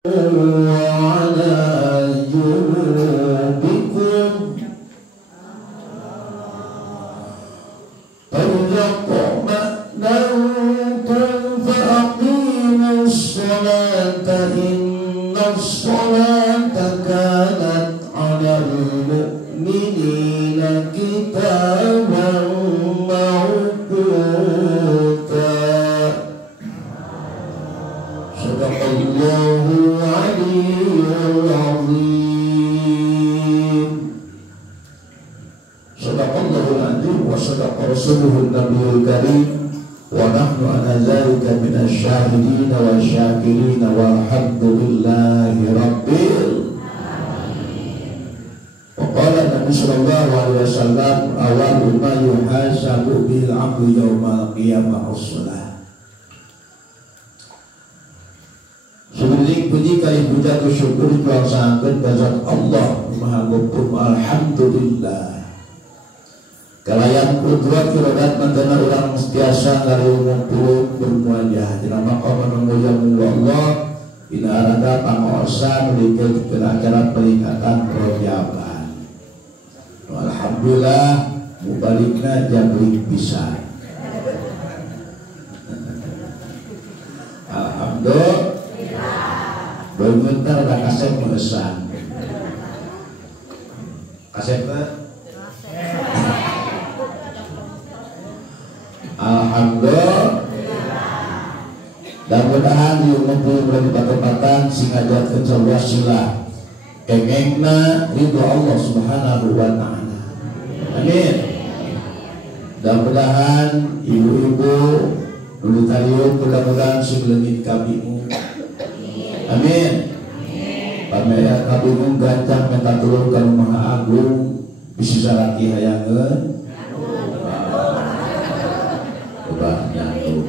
وعلى جنوبكم فإذا اطمأننتم فأقيموا الصلاة إن الصلاة كانت على المؤمنين كتابا موقوتا صدق الله العلي العظيم صدق الله العظيم وصدق رسوله النبي الكريم ونحن على ذلك من الشاهدين والشاكرين والحمد لله رب العالمين. وقال النبي صلى الله عليه وسلم أول ما يحاسب به العبد يوم القيامة الصلاة. Sebenarnya puji kali puja syukur dilaksanakan kepada Allah Maha Mumpun. Alhamdulillah. Kalayan kudrat kirodat mantana orang setiasa dari ngumpul bermuajah jenama kau menemuya mulu Allah ina arada pangosa memiliki acara peringatan rojaban. Alhamdulillah mubalikna jabrik pisan. Alhamdulillah. Bentar ada kaset mengesan. Kasetnya alhamdulillah. Dan mudahan diumumpul berada tempatan singaja kecerdasan kengengna ridho Allah Subhanahu wa ta'ala. Amin. Dan mudahan ibu-ibu dulu tariun mudah-mudahan sebelumit kami. Amin. Pamaya kabingung gancang minta turun ke Maha Agung bisa saraki hayangeun. Coba nyatu.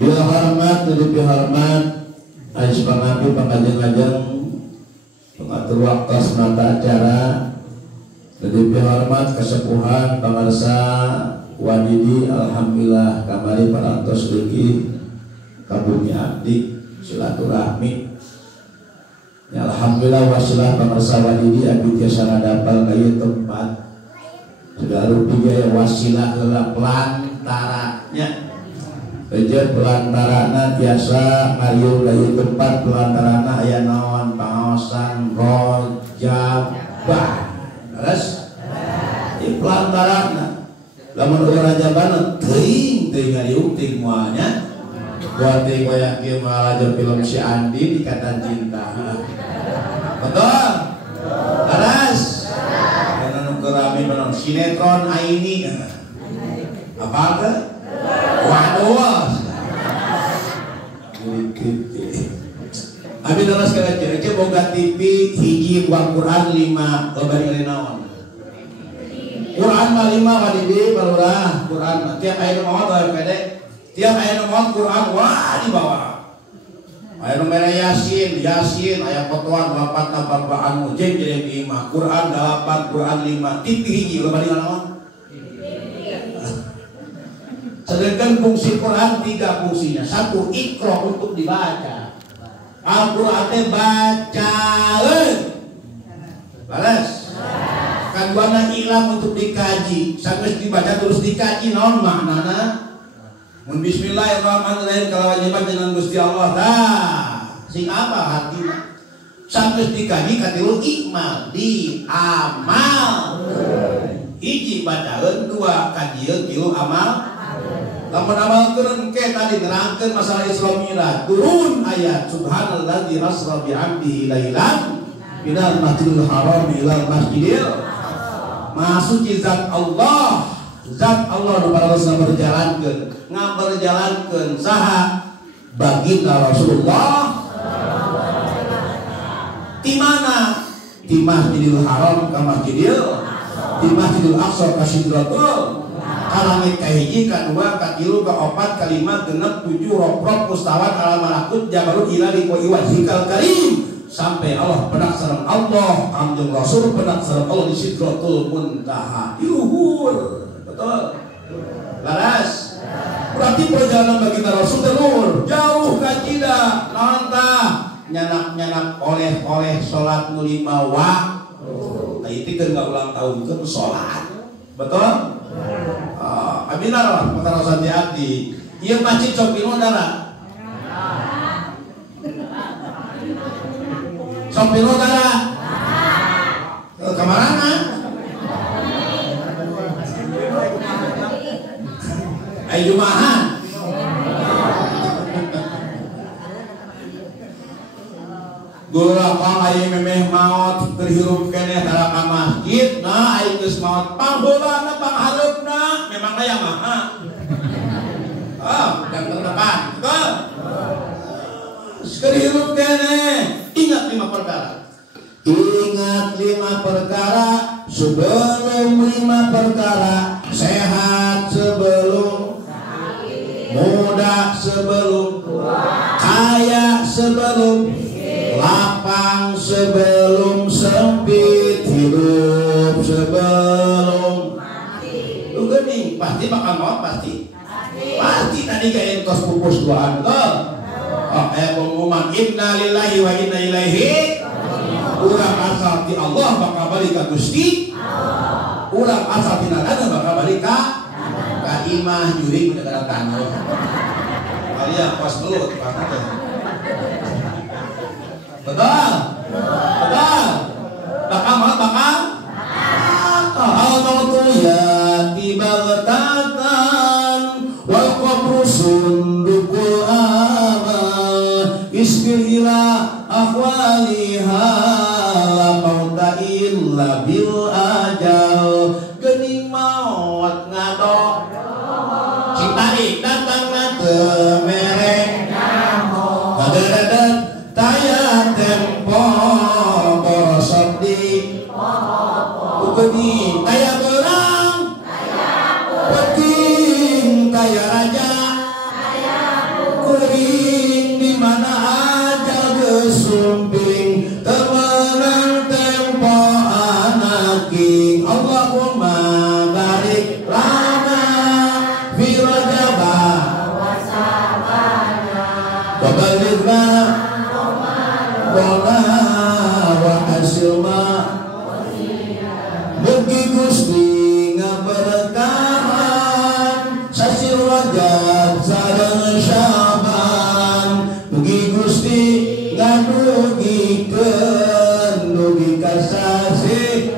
Bila hormat jadi hormat ais pangapi pangajeng-ajeng pengatur waktu semata acara jadi hormat kesepuhan pangarsa wadidi alhamdulillah kamari parantos dugi kabumi abdi silaturahmi ya alhamdulillah wasilah pangarsa wadidi abdi tiasa dapal kaya tempat sudah rupiah ya wasilah lelak pelantaranya aja pelantarana tiasa ngayur kaya tempat pelantarana aya naon pangaosan rojabah terus di pelantarana lamun orang Jaban teuing ngaliuk teuing moalnya buat teuing koyak kieu mah aja film si Andi Ikatan Cinta. Betul? Laras? Kana nu rame bener sinetron Aini. Apa ke? Waduh. Abi laras kana ceu boga TV hiji buat Quran 5 bari naon? Quran mah 5 wadidi balurah Quran tiap aya nomor pede tiap aya nomor Quran wah di bawah aya nomor Yasin aya fotoan 8 jeung jadi 5 Quran 8 Quran 5 tipi hiji lo bari naon sedangkan fungsi Quran 3 fungsinya. 1 Iqra untuk dibaca Al-Quran teh bacaeun balas kaduana ilang untuk dikaji sanes dibaca terus dikaji naon maknana mun bismillahirrahmanirrahim kalau wajiban dengan Gusti Allah sing apa artinya sanes dikaji katilu ikmal di amal hiji bacaeun 2 kajieun 3 amal lamun amalkeun ke tadi nerangkeun masalah Isra Mi'raj turun ayat subhanalladzi asra bi 'abdihi lailan minal masjidil haram ilal masjidil masuk zat Allah nu para rasul berjalankeun saha baginda Rasulullah di mana di Masjidil Haram ka Masjidil di Masjidil Aqsa ka Sidratul kalangit kahiji kadua katilu kaopat kalima genep 7 rob mustawan alam malakut jabarut ila liqo iwajhikal karim sampai Allah pedak sareng Allah Kanjeng Rasul pedak sareng Allah di Sidratul Muntaha di luhur betul laras Berarti perjalanan baginda Rasul telur jauh kacida nantah nyanak oleh sholat 5 waktu. Nah itu kan nggak ulang tahun kan sholat, betul? Abina lah kata Rasul Abdi. Iya masjid Sopino darah. Sopino darah. Kemana? Ayo Jumahan. Gula pang ayo memeh maut terhirup kene tara ka masjid. Nah ayo geus maut pangheulana panghareupna memang aya maha. Dan terdepan. Betul? Terhirup kene ingat 5 perkara. Ingat 5 perkara sebelum 5 perkara. Sehat sebelum muda sebelum kaya sebelum lapang sebelum sempit, hidup sebelum mati. Lu gini pasti bakal maut pasti. Pasti tadi kayak kos pupus doaan tuh. Pengumuman inna lillahi wa inna ilaihi. Urang asal ti Allah bakal balik ka Gusti. Urang asal ti neraka bakal balik ka imah juri menegara tanah. Kalian pas dulu pasti. Betul? Betul? Bakal maut bakal? Al-mautu yati baghtatan wal qabru sundukul amal isbir ila ahwaliha la mauta illa bil ajal. Geuning maut ngadok cintari datang na teu mereng ngadadat taya tempo borosok di ukeni taya berang peting taya raja kuring di mana aja gesumping temenang tempo anaking. Allahumma barik lana fi rajaba wa balighna wa hasilma mugi Gusti ngaberkahan sasi Rajab sareng Syaban. Mugi Gusti ngadugikeun dugi ka sasi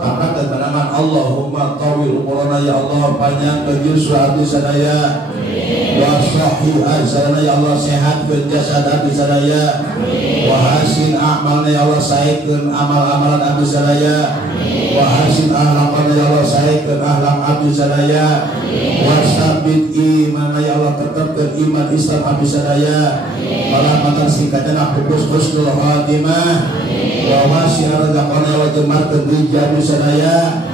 kakak dan tanaman. Allahumma tawil umurana ya Allah, panjang kejur suatu sadaya wa sahih azana ya Allah, sehat jasad abdi sadaya wa hasin a'malna ya Allah, saekeun amal-amalan abdi sadaya wa hasin akhlaqna ya Allah, saekeun akhlak abdi sadaya wa sabit iman ya Allah, tetepkeun iman Islam abdi sadaya malah matan singkatna husnul khatimah wa wasi'ar rezaqna ya Allah, jemarkeun rizki abdi sadaya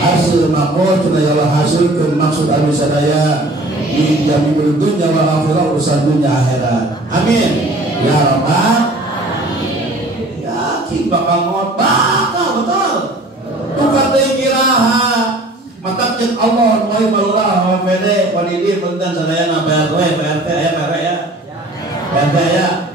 hasil makmur ya Allah, hasilkeun maksud abdi sadaya di jami berdunia wa akhirat, urusan dunia akhirat. Amin ya rabbal alamin. Yakin bakal maut, bakal betul. Tukar teh kiraha matak jeung Allah moy balurah wa pede wadidi punten sadayana PRT ya. PRT ya.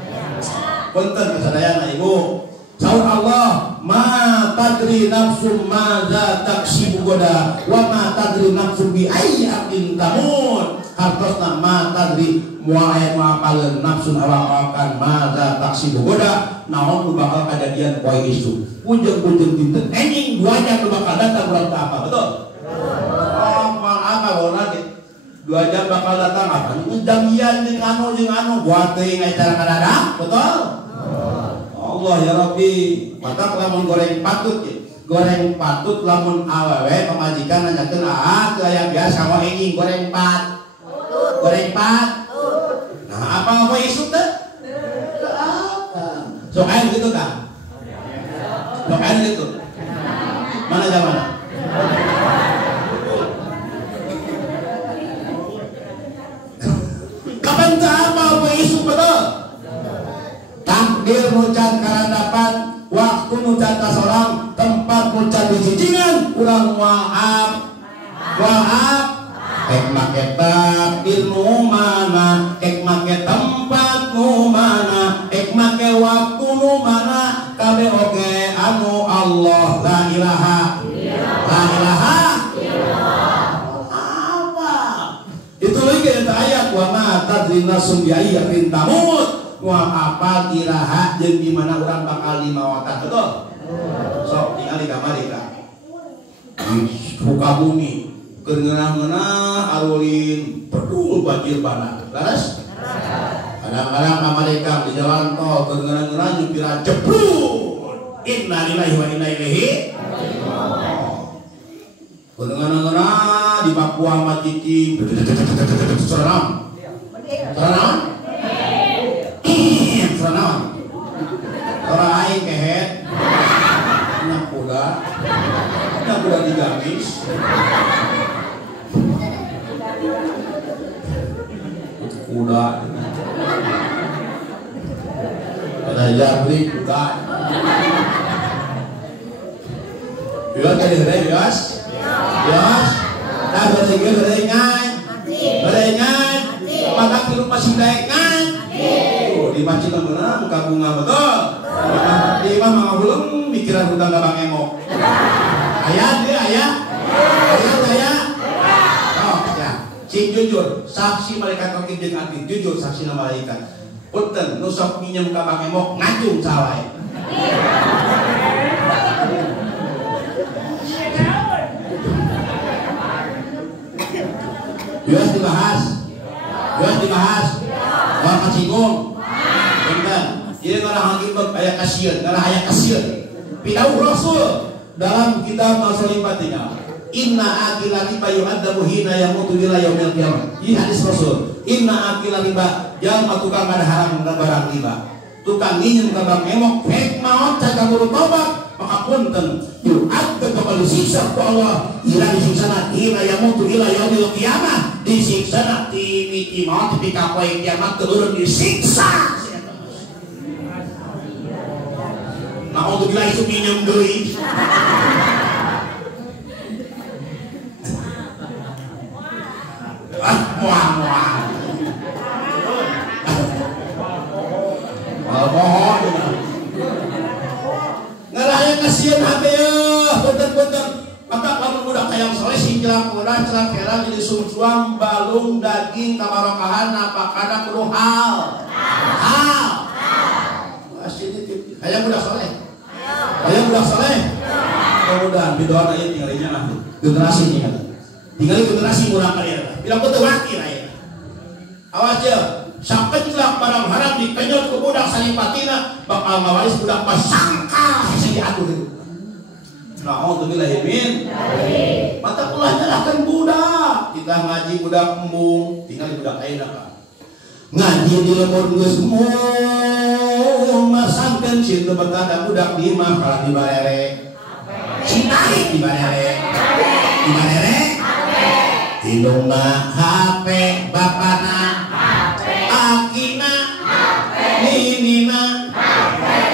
Punten sadayana Ibu. Saur Allah, ma tadri nafsum maza taksibu goda wa ma tadri nafsum bi ayyi aqin tamut. Hartosna ma tadri muayat mapaleun nafsun awakan maza taksibu goda, naon nu bakal kejadian poe isu. Ujung-ujung dinten enjing 2 jam nu bakal datang ulang ke apa, betul? Apa nanti 2 jam bakal datang apa? Jamian jeung anu buat teuing acara kadadak, betul? Allah ya Rabbi, mata lamun goreng patut ya. Goreng patut lamun awewe pemajikan nanyakeun teu aya biasa mah enjing goreng patut. Goreng patut. Nah, apa isu teh? Sok air gitu kan? Sok air gitu. Mana zaman? Kapan apa isu betul? Takdir mucan karandapan, waktu mucan kasorang, tempat mucan dijijingan, urang waab Ek make takdir nu mana, ek make tempat nu mana, ek make waktu nu mana, kabeh oge anu Allah la ilaha la ilaha apa itu lagi eta ayat wa ma tadri nasum bi ayyatin tamut wa apa kiraha jeung di mana urang bakal dimawatan betul sok ningali kamari ka buka bumi keur ngeunah-ngeunah arulin pedul banjir bandang laras kadang-kadang kamari ka di jalan tol keur ngeunah-ngeunah nyupira jeblur inna lillahi wa inna ilaihi keur ngeunah-ngeunah di Papua mah cicing serenam serenam serenam orang aing kehet anak kuda digamis kuda ada jabli kuda biar kali hari bias nah berengan maka di rumah sindaekan di masjid mana muka bunga betul di imam mah belum mikiran hutang gabang emok ayat oh ya sing jujur saksi malaikat kakek jeung ati jujur saksi na malaikat punten nu sok minjem gabang emok ngacung sawae Bias dibahas wah kacinggung bener jadi ngarah hakikat ayat kasieun pidauh Rasul dalam kitab Masalim Batina inna akila riba yu'adzabu hina yamutu ila yaumil qiyamah ini hadis Rasul inna akila riba jalma tukang ada haram barang riba tukang nginjem kabang emok pek maot caga buru tobat maka punten yu'adzab bakal disiksa ku Allah ila disiksana hina yamutu ila yaumil qiyamah disiksana ti maot ti ka poe kiamat turun disiksa nah untuk bilang itu minum duit muah mohon ngaraya kasihan hati punten maka kalau budak hayang soleh sing jelang kurang celang kerang jadi sumsuang balung daging kamarokahan napakana kudu hal hayang budak soleh mudah-mudahan bidoan aja tinggalnya generasi tinggal generasi murah kalian bilang betul wakil aja awas aja sampai celak barang haram dikenyot ke budak salipatina bakal ngawalis budak pasangka bisa diatur itu na'udzubillahimin mata kulah nyalahkan budak kita ngaji budak embung tinggal budak aina kan ngaji di lemur geus masangkeun situ betana budak di mah kalah di barere cintai di barere hidungna HP bapana akina ninina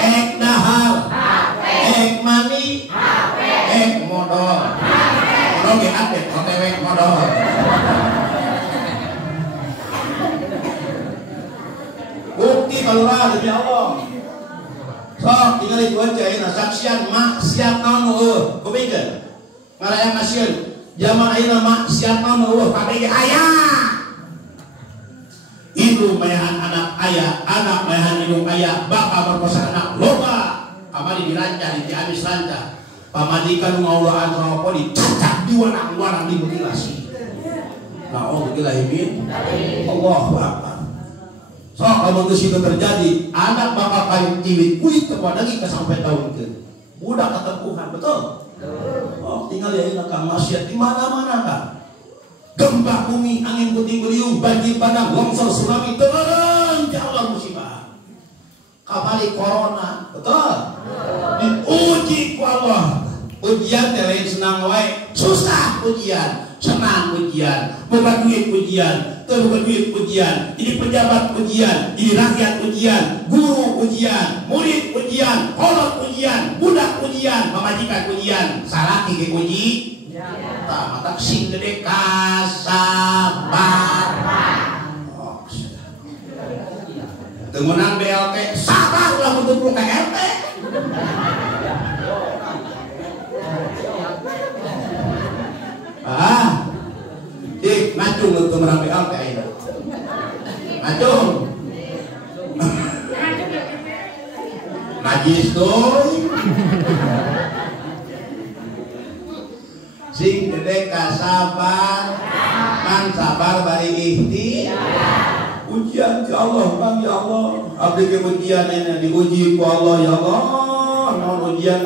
ek dahar ek mani ek modal oke update OTW modal bukti balurah demi Allah sok tinggal itu aja ya saksian maksiat naon kupikeun ngaraya kasieun zaman ayeuna maksiat naon kabeh aya ibu mayahan anak ayah anak mayahan ibu ayah bapak berkosa anak loba kamari dirancah di habis rancah pamajikan ngaulaan rawa dicacak diwarang-warang dimutilasi na'udzubillahimin Allahu akbar so kalau itu terjadi anak bakal kayu cilik kulit kepada lagi sampai tahun ke budak ketepuhan betul oh tinggal ya ini kang maksiat di mana-mana kan gempa bumi angin puting beliung banjir bandang longsor tsunami turun ya Allah musibah kamari corona betul diuji ku Allah ujian lain senang wae susah ujian senang ujian bukan duit ujian bukan duit ujian ini pejabat ujian ini rakyat ujian guru ujian murid ujian kolot ujian budak ujian pemajikan ujian salah tiga uji Tah mata sing gede kasabar. Temenan BLT sabar lah untuk ke RT. Ngacung untuk temenan BLT aja. Ngacung. Najis tuh. Sing gede kasabar, man sabar bari ikhtiar. Ujian ke Allah, Bang, ya Allah. Abdi ke ujian ini diuji ku Allah, ya Allah. Non ujian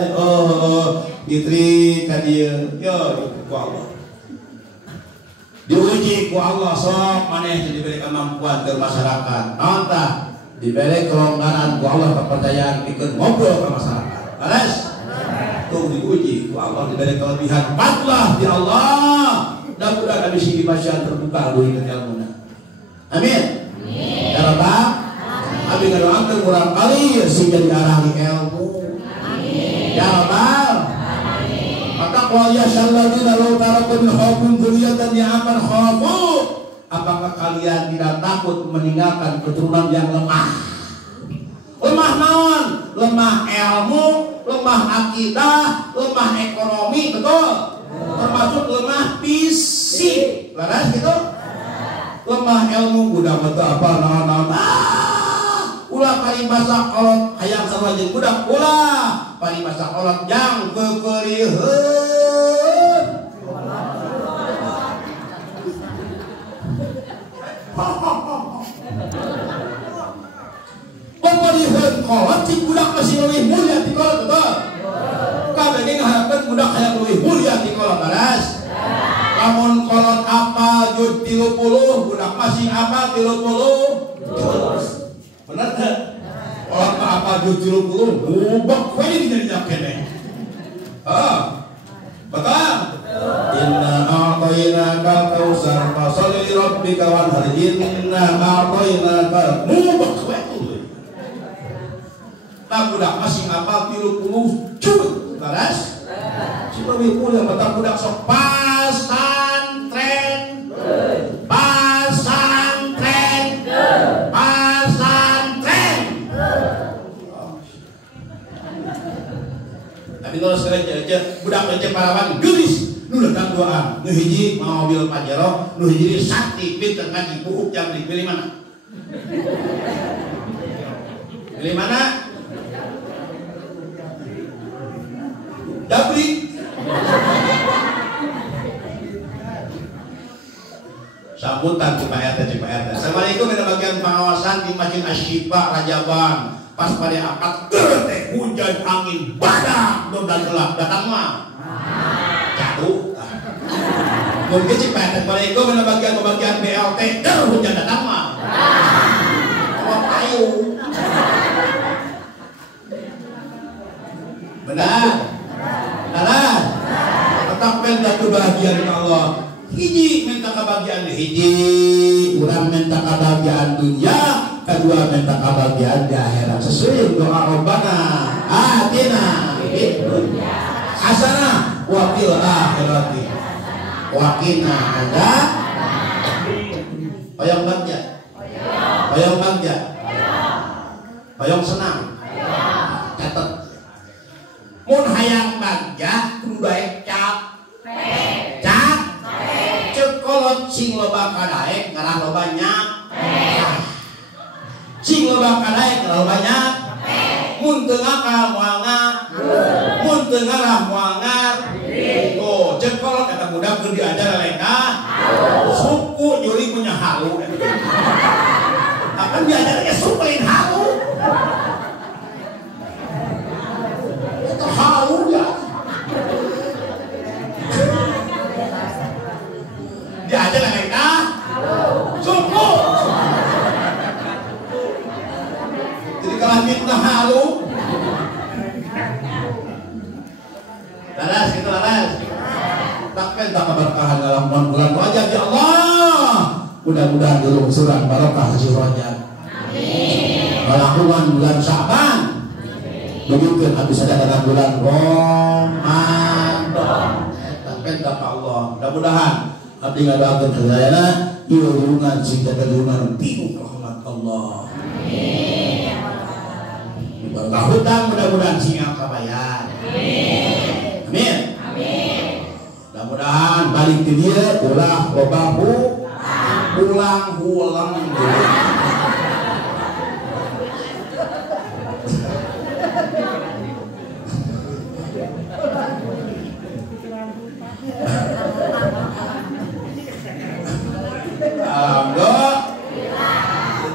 ditri ka dieu. Yo ku Allah. Diuji ku Allah sok maneh diberi kemampuan ke masyarakat. Naon tah? Diberi kelonggaran ku Allah kepercayaan pikeun ngobrol ke masyarakat. Beres? Tuh diuji ku Allah diberi kelebihan. Patlah di Allah. Mudah-mudahan kami sing dibaca terbuka luhih ilmuna. Amin. Ya Rabbah, kami ngadoakeun urang kali sehingga diarahi ilmu. Ya Rabbah, maka qul ya syalladzina law taraku min khalqin dzurriyyatan ya'man khafu. Apakah kalian tidak takut meninggalkan keturunan yang lemah? Lemah naon? Lemah ilmu, lemah akidah, lemah ekonomi, betul? Termasuk lemah fisik. Laras gitu? Lemah ilmu budak betul apa naon-naon ulah paling masak kolot hayang sama jeung budak ulah paling masak kolot jang keperieun keperieun kolot cing budak masih leuwih mulia ti kolot betul kabeh ge ngaharepkeun budak hayang leuwih mulia ti kolot baras. Lamun kolot apa jud 30 budak masih apa 30 bener tak? Kolot apa jud 30 bubak we dinya kene. Betul? Inna a'tainaka kautsar fasholli li rabbika wanhar. Inna a'tainaka bubak we tuh. Tak budak masih apa 30 jud baras. Sipawi mulia mata budak sok pasantren. Tapi kalau sekali aja budak aja parawan gelis nu datang doa nu hiji mobil Pajero nu hiji sakti pinter ngaji buuk jam pilih mana? Pilih mana? Dabri. Sambutan Pak RT. Assalamualaikum, ada bagian pengawasan di Masjid Asy-Syifa Rajaban. Pas pada akad teh hujan angin badak dan gelap datang mah. Jatuh. Mungkin Cik Pak RT. Assalamualaikum, ada bagian BLT hujan datang mah. Apa payung. Benar. Benar. Tetap minta kebahagiaan Allah. Hiji minta kebahagiaan hiji, urang minta kebahagiaan dunia, kedua minta kebahagiaan di akhirat. Sesuai doa Rabbana atina fid dunya hasanah wa fil akhirati wa qina adzab. Hoyong bagja. Hoyong bagja. Hoyong senang. Catat. Mun hayang bagja kudu daek cap. Kolot sing loba kadaek ngarah loba nyak. Sing loba kadaek ngarah loba nyak. Mun teu ngakal moal ngak. Mun teu ngarah moal ngak. Oh, ceuk kolot eta budak keur diajar leka. Suku nyuri punya halu. Akan diajar ke suku lain halu. Eta halu ya. Diajar mereka suku. Jadi kalau fitnah halu laras gitu laras tak minta keberkahan dalam bulan Rajab ya Allah. Mudah-mudahan dulu surat barokah hasil Rajab. Amin. Bulan Sya'ban. Begitu habis ada bulan Ramadan. kehendak Allah. Mudah-mudahan abdi ngadoakeun sadayana ieu hubungan sing kagulungan pinuh rahmat Allah. Amin. Barokah hutang mudah-mudahan sing kabayar. Amin. Amin. Amin. Mudah-mudahan balik ke dia ulah lobahu ulang.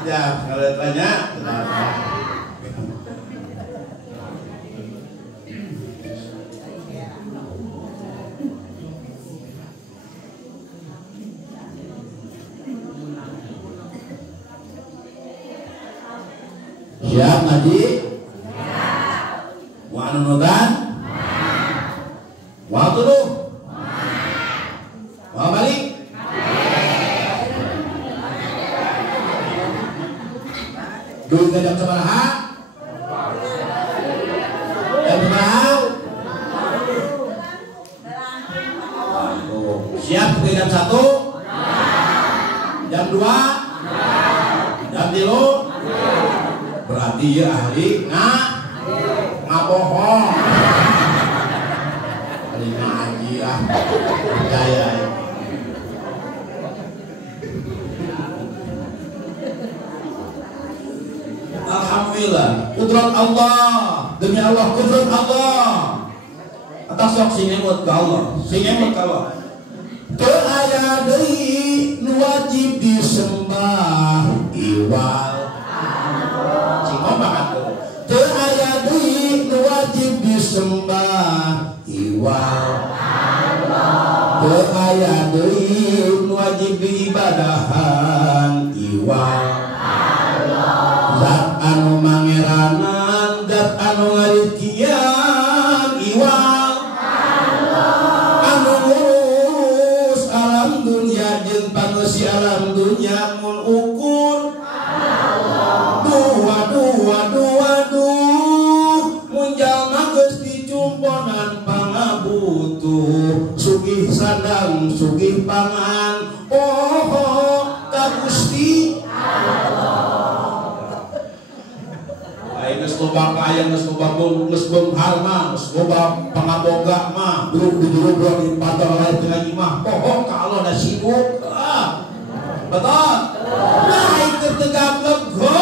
Sejak kalau tanya siap ngaji? Wa nunutan? Wa tuduh? Wa balik? Dulu gajah sabaraha? Jam sabaraha? Siap ke jam 1? Jam 2? Jam 3? Berarti ya ahli ngabohong. Ahli ngaji percaya. Alhamdulillah, kudrat Allah, demi Allah, kudrat Allah. Atas sok singemut ke Allah, singemut ke Allah. Teu aya deui nu wajib disembah iwal. Singombah atuh. Teu aya deui nu wajib disembah iwal. Teu aya deui nu wajib diibadahan iwal. Zat anu mangeranan, zat anu ngarikian iwal. Anu ngurus alam dunia jeung pangeusi alam dunia mun ukur. Duh mun jalma geus dicumponan pangabutuh, sugih sandang sugih pangan, poho ka Gusti geus loba kaya, geus loba beunghar mah, geus loba pangaboga mah, durug di pantor lain tengah imah, poho ka Allah da sibuk. Betul. Nah, ikut tegap lego.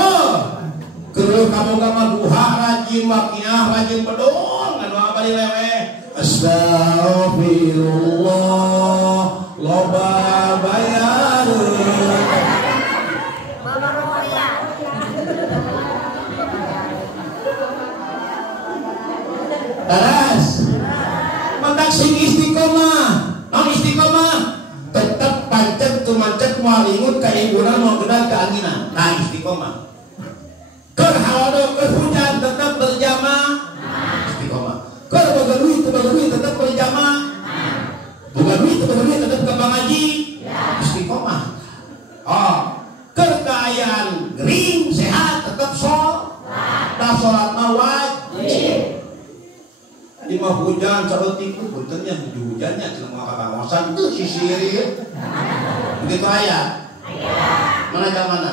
Keur kaboga mah duha rajin waqiah rajin bedung anu abadi lewe. Astagfirullah loba bayareun. Taras mentak sing istiqomah, non istiqomah tetap pancet tumancet moal ingut ka ibuna moal gedag ka anginan. Nah istiqomah. Keur hawado keur hujan tetap berjamaah. Istiqomah. Keur boga duit tetap berjamaah. Boga duit tetap ka pangaji. Istiqomah. Oh, keur kaayaan gering sehat tetap sholat. Tah sholat mah wajib. Imah hujan saeutik puntennya hujannya cenah moal kawasan teu sisir. Begitu aya. Mana ka mana?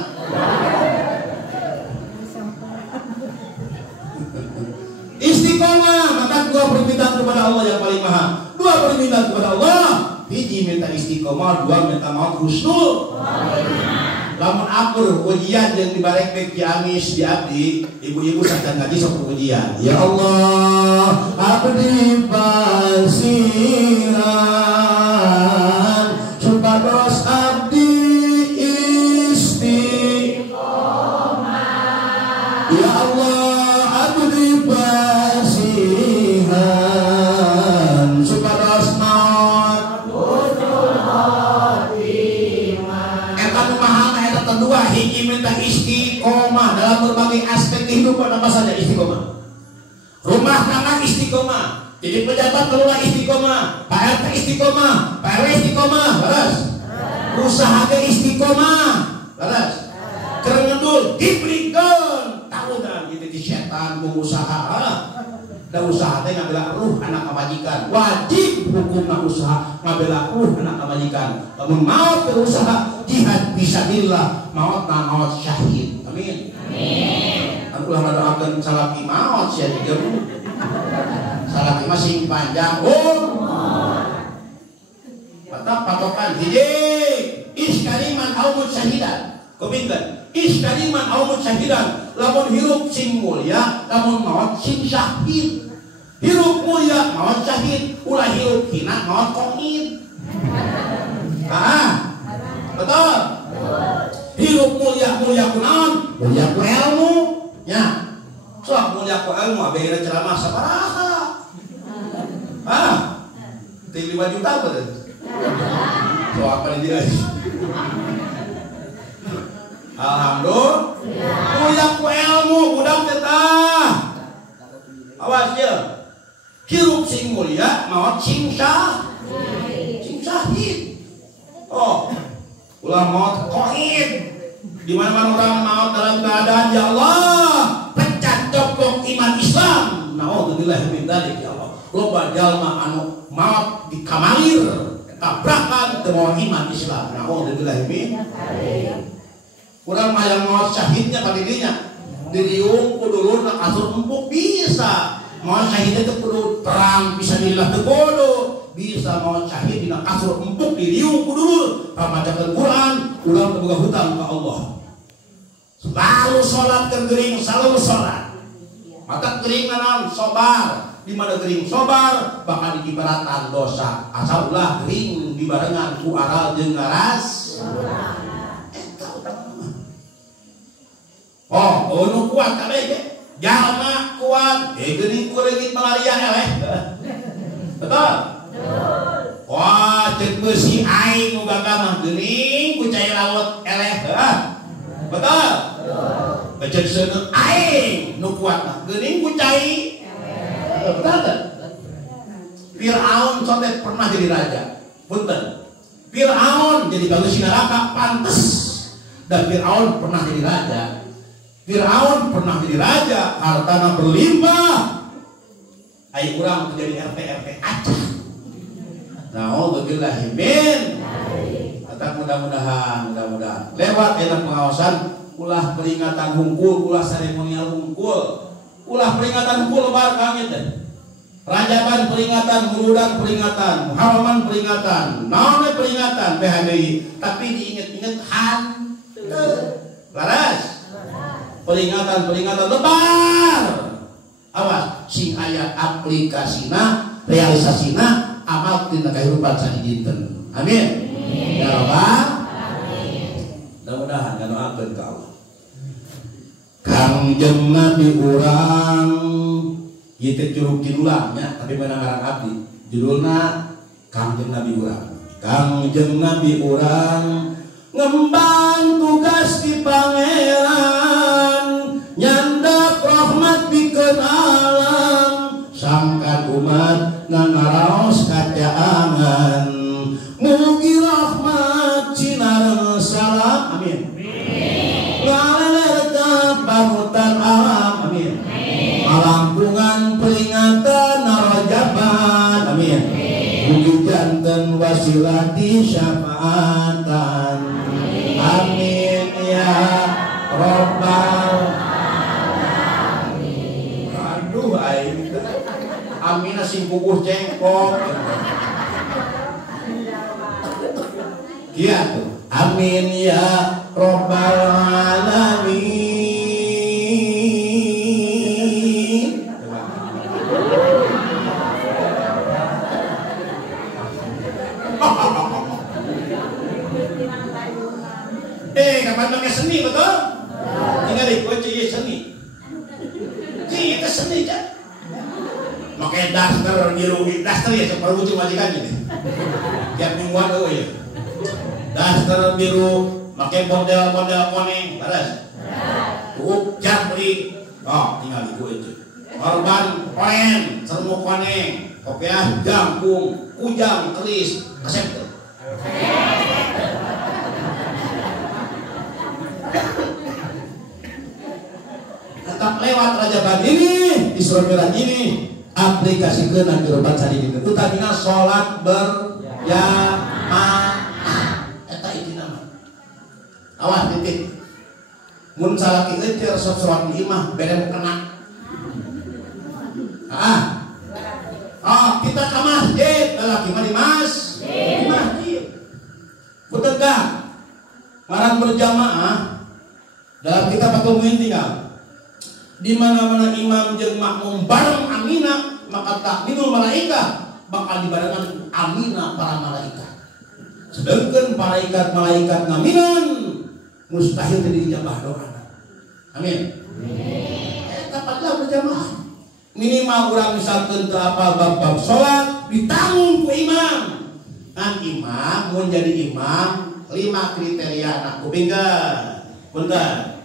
Istiqomah, maka dua permintaan kepada Allah yang paling maha. Dua permintaan kepada Allah, hiji minta istiqomah, dua minta maaf husnul. Lamun akur ujian yang dibarek di amis di abdi, ibu-ibu sajan ngaji sok ujian. Ya Allah, abdi pasiran, supados abdi istiqomah. Ya Allah, abdi pasiran, supados maut husnul khotimah. Eta nu mahal eta kedua hiji minta istiqomah dalam berbagai aspek kehidupan. Apa saja istiqomah? Rumah tangga istiqomah, jadi pejabat kelola istiqomah, Pak RT istiqomah, Pak RW istiqomah, balas. Usaha ke istiqomah, balas. Keur ngedul dibelikeun tahunan gitu di setan pengusaha. Da usaha teh ngabela ruh anak majikan. Wajib hukumna usaha ngabela ruh anak majikan. Lamun maot berusaha jihad fisabilillah, maotna maot syahid. Amin. Amin. Ulah ngadoakeun salaki maot sia jeung. Salaki mah sing panjang mata patokan hiji iskaliman au mujsahidan. Kupingkeun iskaliman au mujsahidan, lamun hirup sing mulia, lamun maot sing syahid. Hirup mulia maot syahid, ulah hirup hina maot qahid. Betul. Hirup mulia kunaon? Mulia ku ilmu nya. Sok mulia ku ilmu abeuna ceramah sabaraha? 5 juta betul. So apa nih dia? Alhamdulillah. Mulia ku ilmu budak tetah. Awas ya. Hirup sing mulia maot sing syahid. Oh, ulah maot qahid. Di mana-mana orang maot dalam keadaan ya Allah pecat copok iman Islam. Naudzubillah min dzalik ya Allah. Loba jalma anu maot di kamalir tabrakan teu iman Islam. Naudzubillah min dzalik. Urang mah yang maot syahidnya ka dirinya. Diriung kudu na kasur empuk bisa. Maot syahid itu kudu perang fisabilillah teu kudu. Bisa mau syahid dina kasur empuk diriung kudu pamajakeun Quran ulang teu boga hutang ka Allah. Selalu salat keur geuring, selalu salat. Mata geuring naon? Sobar. Di mana geuring sobar bakal dikibaratan dosa. Asal ulah geuring dibarengan ku aral jeung ngaras. Nu kuat kabeh ge. Jalma kuat, geuning ku leungit malaria eleh. Betul? Wah, cek besi aing nu gagah mah geuning ku cai laut eleh. Betul? Cek seuneu aing nu kuat mah geuning ku cai. Betul? Firaun sampai pernah jadi raja. Punten. Firaun jadi bagus neraka pantes. Dan Firaun pernah jadi raja. Firaun pernah jadi raja, hartana berlimpah. Ai urang jadi RT acah. Naudzubillah min. Atak mudah-mudahan lewat enak pengawasan ulah peringatan hungkul, ulah seremonial hungkul, ulah peringatan hungkul lebar kami teh. Rajaban peringatan, huludan peringatan, Muharraman peringatan, naon peringatan BHDI, tapi diinget-inget hanteu. Laras. Peringatan lebar. Awas sing aya aplikasina, realisasina amal tina kahirupan sadinten. Amin. Ya Rabbal alamin. Mudah-mudahan nganoakeun ka Allah. Kangjeng Nabi urang ieu teh curug kinulangnya tapi meunang ngaran abdi. Judulna Kangjeng Nabi urang. Kangjeng Nabi urang ngemban tugas di pangeran, nyandak rahmat bikeun alam, sangkan umat ngangaraos kacaangan, mugi rahmat cinareun salam. Amin. Laleta panutan alam. Amin. Malampungan peringatan narajaban. Amin. Mugi janten wasilah di syafaatan. Amin ya Rabbal alamin. Aduh aing. Amin sing puguh cengkok. Kieu tuh. Amin ya Rabbal alamin. Kapan pakai seni betul? Tinggal ikut cuy seni. Cuy itu seni kan? Pakai daster biru, daster ya seperti ujung majikan ini. Tiap mingguan ya. Daster biru, pakai model-model koneng, baras. Ujak beli, tinggal ikut itu. Korban koen, sermu koneng, kopiah, jangkung, ujang, keris, kasep tuh. Tetap lewat Rajaban ini, Isra Mi'raj ini, aplikasikeun anggeureupan sadidikeun utamina salat berjamaah eta intina mah. Awas titik. Mun salaki eueuh resep sholat di imah bere kena. Kita ke masjid, lalaki mah di masjid. Betegak. Marang berjamaah dalam kitab Fathul Muin tinggal. Di mana-mana imam jeung makmum bareng amina, maka takbirul malaikah bakal dibarengan amina para malaikat. Sedangkan malaikat ngaminan mustahil teu dijabah doa. Amin. Kapatlah berjamaah. Minimal urang misalkan teu apal bab salat ditanggung ku imam. Kan imam mun jadi imam 5 kriteria nak kupingkeun. Punten.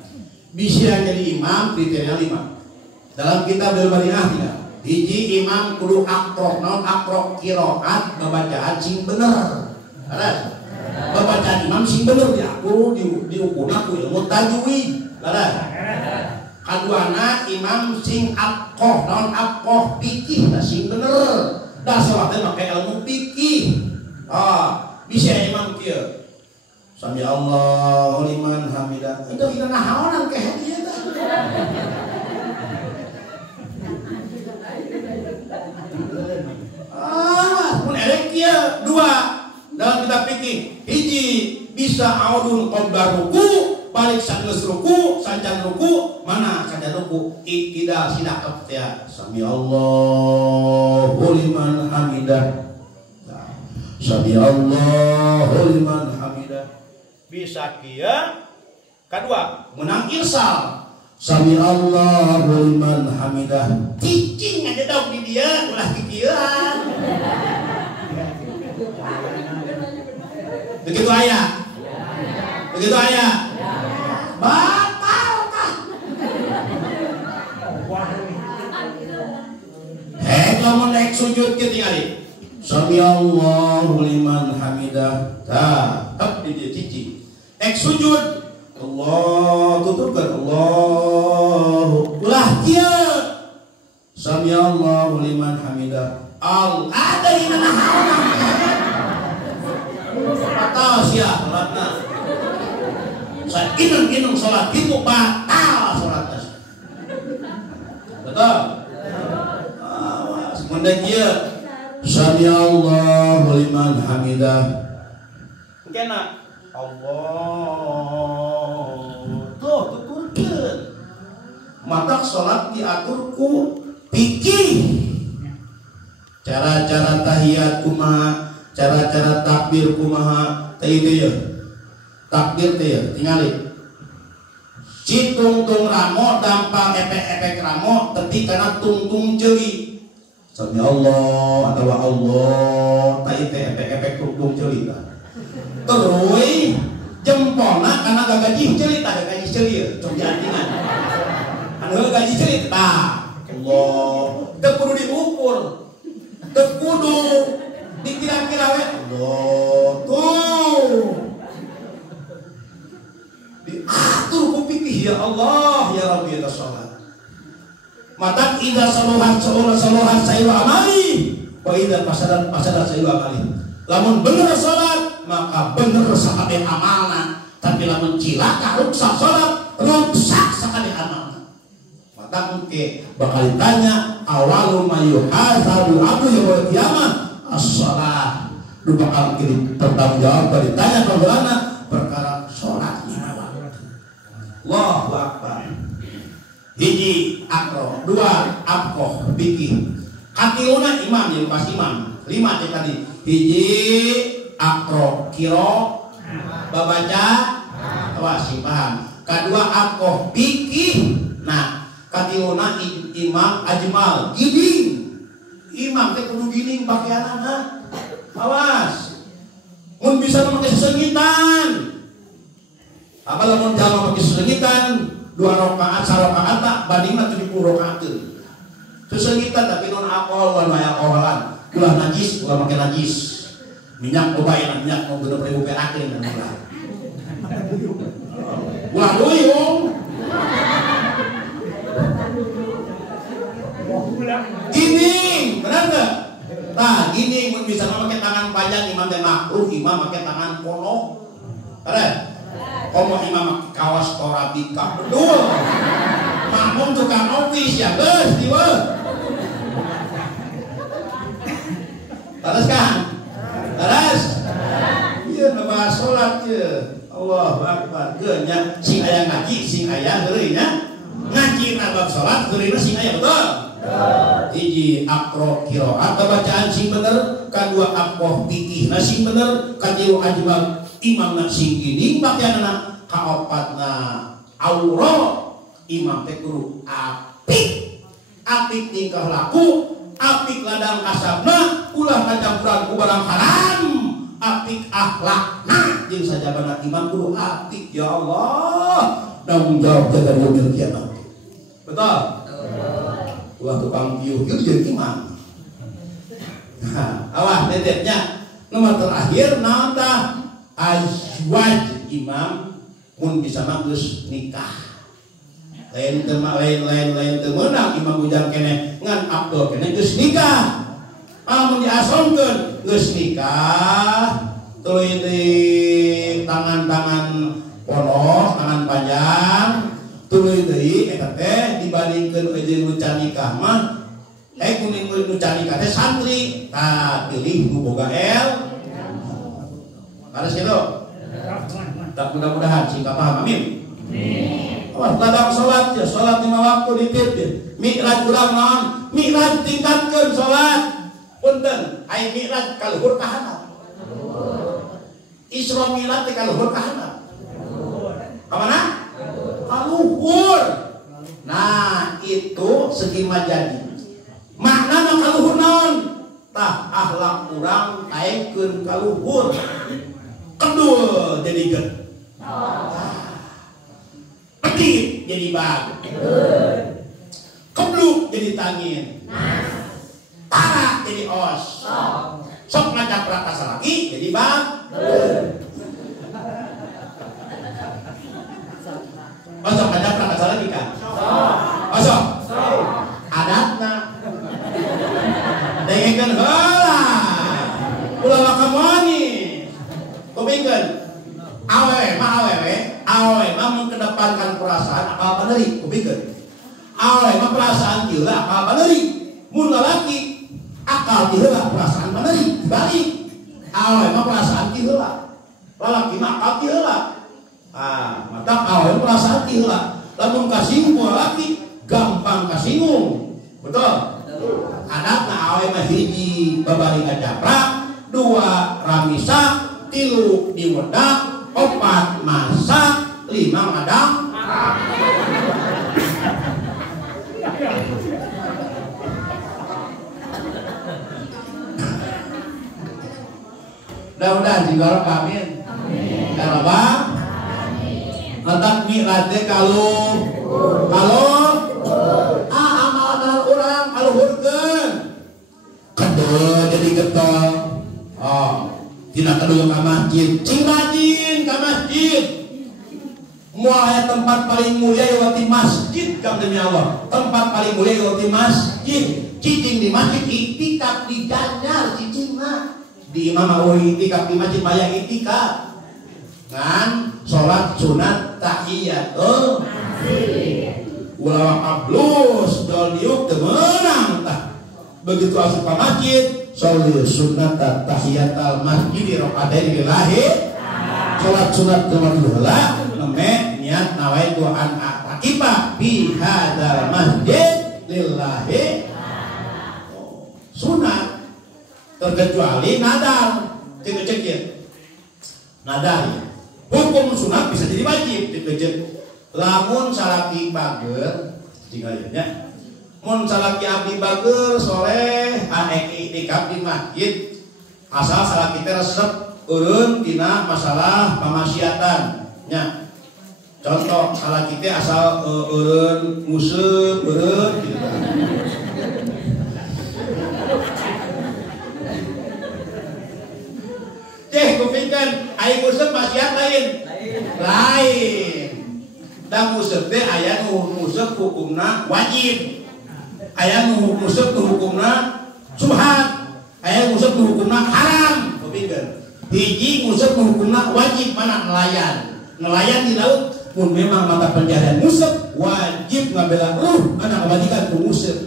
Bisa jadi imam kriteria 5. Dalam kitab Al-Madinah tidak. Hiji imam kudu akroh, non akroh qiraat babacaan sing bener. Ada. Babacaan imam sing bener diatur diukurna ku ilmu tajwid. Ada. Kaduana imam sing aqoh, non aqoh fikih sing bener. Da salatna make ilmu fikih. Bisa imam kieu. Sami Allahu liman hamidah. Itu kita nahaonan ke hadiah tah. Mun elek kieu 2 dalam kitab fikih. Hiji bisa audun qabla ruku, balik sanes ruku, sanjan ruku, mana sanjan ruku? Iktidal sidak ya. Sami Allahu liman hamidah. Sami Allahu liman hamidah. Bisa kia kedua menang irsal sami Allahu liman hamidah cicing aja dong di dia ulah kikieuan begitu aya batal tah lamun naik sujud kieu tingali sami Allahu liman hamidah tah tep di dia cicing sujud Allah tuturkan Allahu ulah kieu sami Allahu liman hamidah ada yang nahaona batal sia salatna saya inung salat kitu batal salatna betul awas mun da kieu sami Allahu liman hamidah kena Allah tuh tuturkeun mata salat diatur ku fikih cara-cara tahiyat kumaha cara-cara takbir kumaha teh ieu takbir teh tingali si tungtung ramo dampak efek-efek ramo teti kana tungtung ceuli sami Allah atawa Allah teh efek-efek tungtung ceuli terus jempolna karena gagaji celit ada gaji celit cok jantingan anu gaji celit tah Allah teu kudu diukur teu kudu dikira-kira we Allah tuh diatur ku fikih ya Allah ya Rabbi ya salat mata idza saluhat sayru amali wa idza fasadat sayru amali lamun bener salat maka bener sakabeh amalna tapi lamun cilaka rusak salat rusak sakabeh amalna maka mungkin bakal ditanya awalu mayuhasabu abu yaumil qiyamah as-shalah lu bakal bertanggung jawab ditanya pembelana perkara salat lima waktu Allahu akbar hiji akro 2 aqoh fikih katiuna imam yang pas imam 5 tadi hiji akro kiro babaca wasi paham kedua aqoh fikih nah katiuna imam ajmal giding imam teh kudu giding pakaianana awas mun bisa make sesengitan apa lamun jalma make sesengitan 2 rakaat 3 rakaat tak bandingna 70 rakaat sesengitan tapi non alkohol lan alkoholan ulah najis ulah make najis minyak obain minyak mau bener ribu perakin dan ulah duyung ini bisa pakai tangan panjang imam teh makruh, imam pakai tangan kono. Ada? Komo imam kawas torabika. Betul. Makmum tukang office ya, geus dieu. Terus kan? Terus? Iya ngebahas sholat ya. Allahu Akbar. Genya sing aya ngaji, sing aya heureuy nya. Ngaji bab sholat heureuy sing aya betul. Hiji akro qiraat bacaan sing bener, kadua aqoh fikih sing bener, katilu ajmal imamna sing gini pakaianna, kaopatna aura imam teh kudu apik tingkah laku, apik ladang asabna, ulah kacampuran ku barang haram, apik akhlakna jeung sajabana imam kudu apik. Ya Allah, tanggung jawab jaga yaumil kiamat. Betul? Ulah tukang piuh itu jadi imam. Nah, awas tetepnya nomor terakhir nata azwaj imam mun bisa magus nikah. Lain temenang imam ujang kene ngan abdul kene geus nikah. Amun diasomkeun geus nikah tuluy di tangan-tangan polos, tangan panjang, tuluy deui eta teh dibandingkeun jeung nu can nikah mah kuning nu can nikah teh santri, tah pilih nu boga el. Harus gitu. Tak mudah-mudahan singkat paham, amin. Awas ladang sholat ya, sholat 5 waktu ditirtir. Mi'raj urang naon? Mi'raj tingkatkeun sholat. Punten, ai mi'raj kaluhur ka handap. Isra mi'raj teh kaluhur ka handap. Ka mana? Kaluhur. Nah, itu segi majadi. Maknana kaluhur naon? Tah akhlak urang taengkeun kaluhur. Kedul jadi ged. Petit jadi bag. Kebluk jadi tangin. Tarak jadi os. Sok ngajak prakasa lagi jadi bag. Osok ngajak prakasa lagi kan? Osok. Adatna. Dengekeun heula. Ulah makamani. Kupingkeun. Awewe mah mengedepankan perasaan apa beneuri, kupingkeun. Awewe mah perasaan kieu apa beneuri. Mun lalaki akal kieu perasaan beneuri, balik. Awewe mah perasaan kieu lalaki mah akal kieu. Mata awewe perasaan kieu. Lamun kasinggung lalaki gampang kasinggung. Betul? Adatna awewe mah hiji babari ngajaprak, 2 ramisak, 3 diwedak, 4 masak, 5 madang. Mudah-mudahan digorok amin. Kalau bang, letak mi'raj teh kalau amal orang kalau hurkeun kedua jadi getol. Tidak kedua ke masjid, cing rajin ke masjid. Mual tempat paling mulia di masjid, kam demi Allah. Tempat paling mulia di masjid. Cicing di masjid, itikaf di Janyar, cicing mah. Di imam awi itikaf di masjid, bayar itikaf. Ngan sholat sunat tahiyat. Ulama ablus, dol diuk temenang tah. Begitu asup ke masjid, sholat sunat tahiyatal masjid rakaataini lillahi. Sholat sunat kemadula neme niat nawaitu an aqibah bi hadzal masjid lillahi. Sunat terkecuali nadar. Cek ya. Nadar. Hukum sunat bisa jadi wajib dikejek. Lamun salaki bager tinggal ya. Mun salaki abdi bager soleh itikaf di masjid asal salaki teh resep eureun tina masalah pamaksiatan nya. Contoh salaki teh asal eureun museup eureun gitu. Ceh kupingkeun ai museup maksiat lain. Dan museup teh aya nu museup hukumna wajib. Aya nu museup hukumna subhan. Aya nguseup nu hukumna haram, kepikeun. Hiji nguseup nu hukumna wajib mana nelayan. Nelayan di laut pun memang mata pencarian nguseup wajib ngabela kana kewajiban ku nguseup.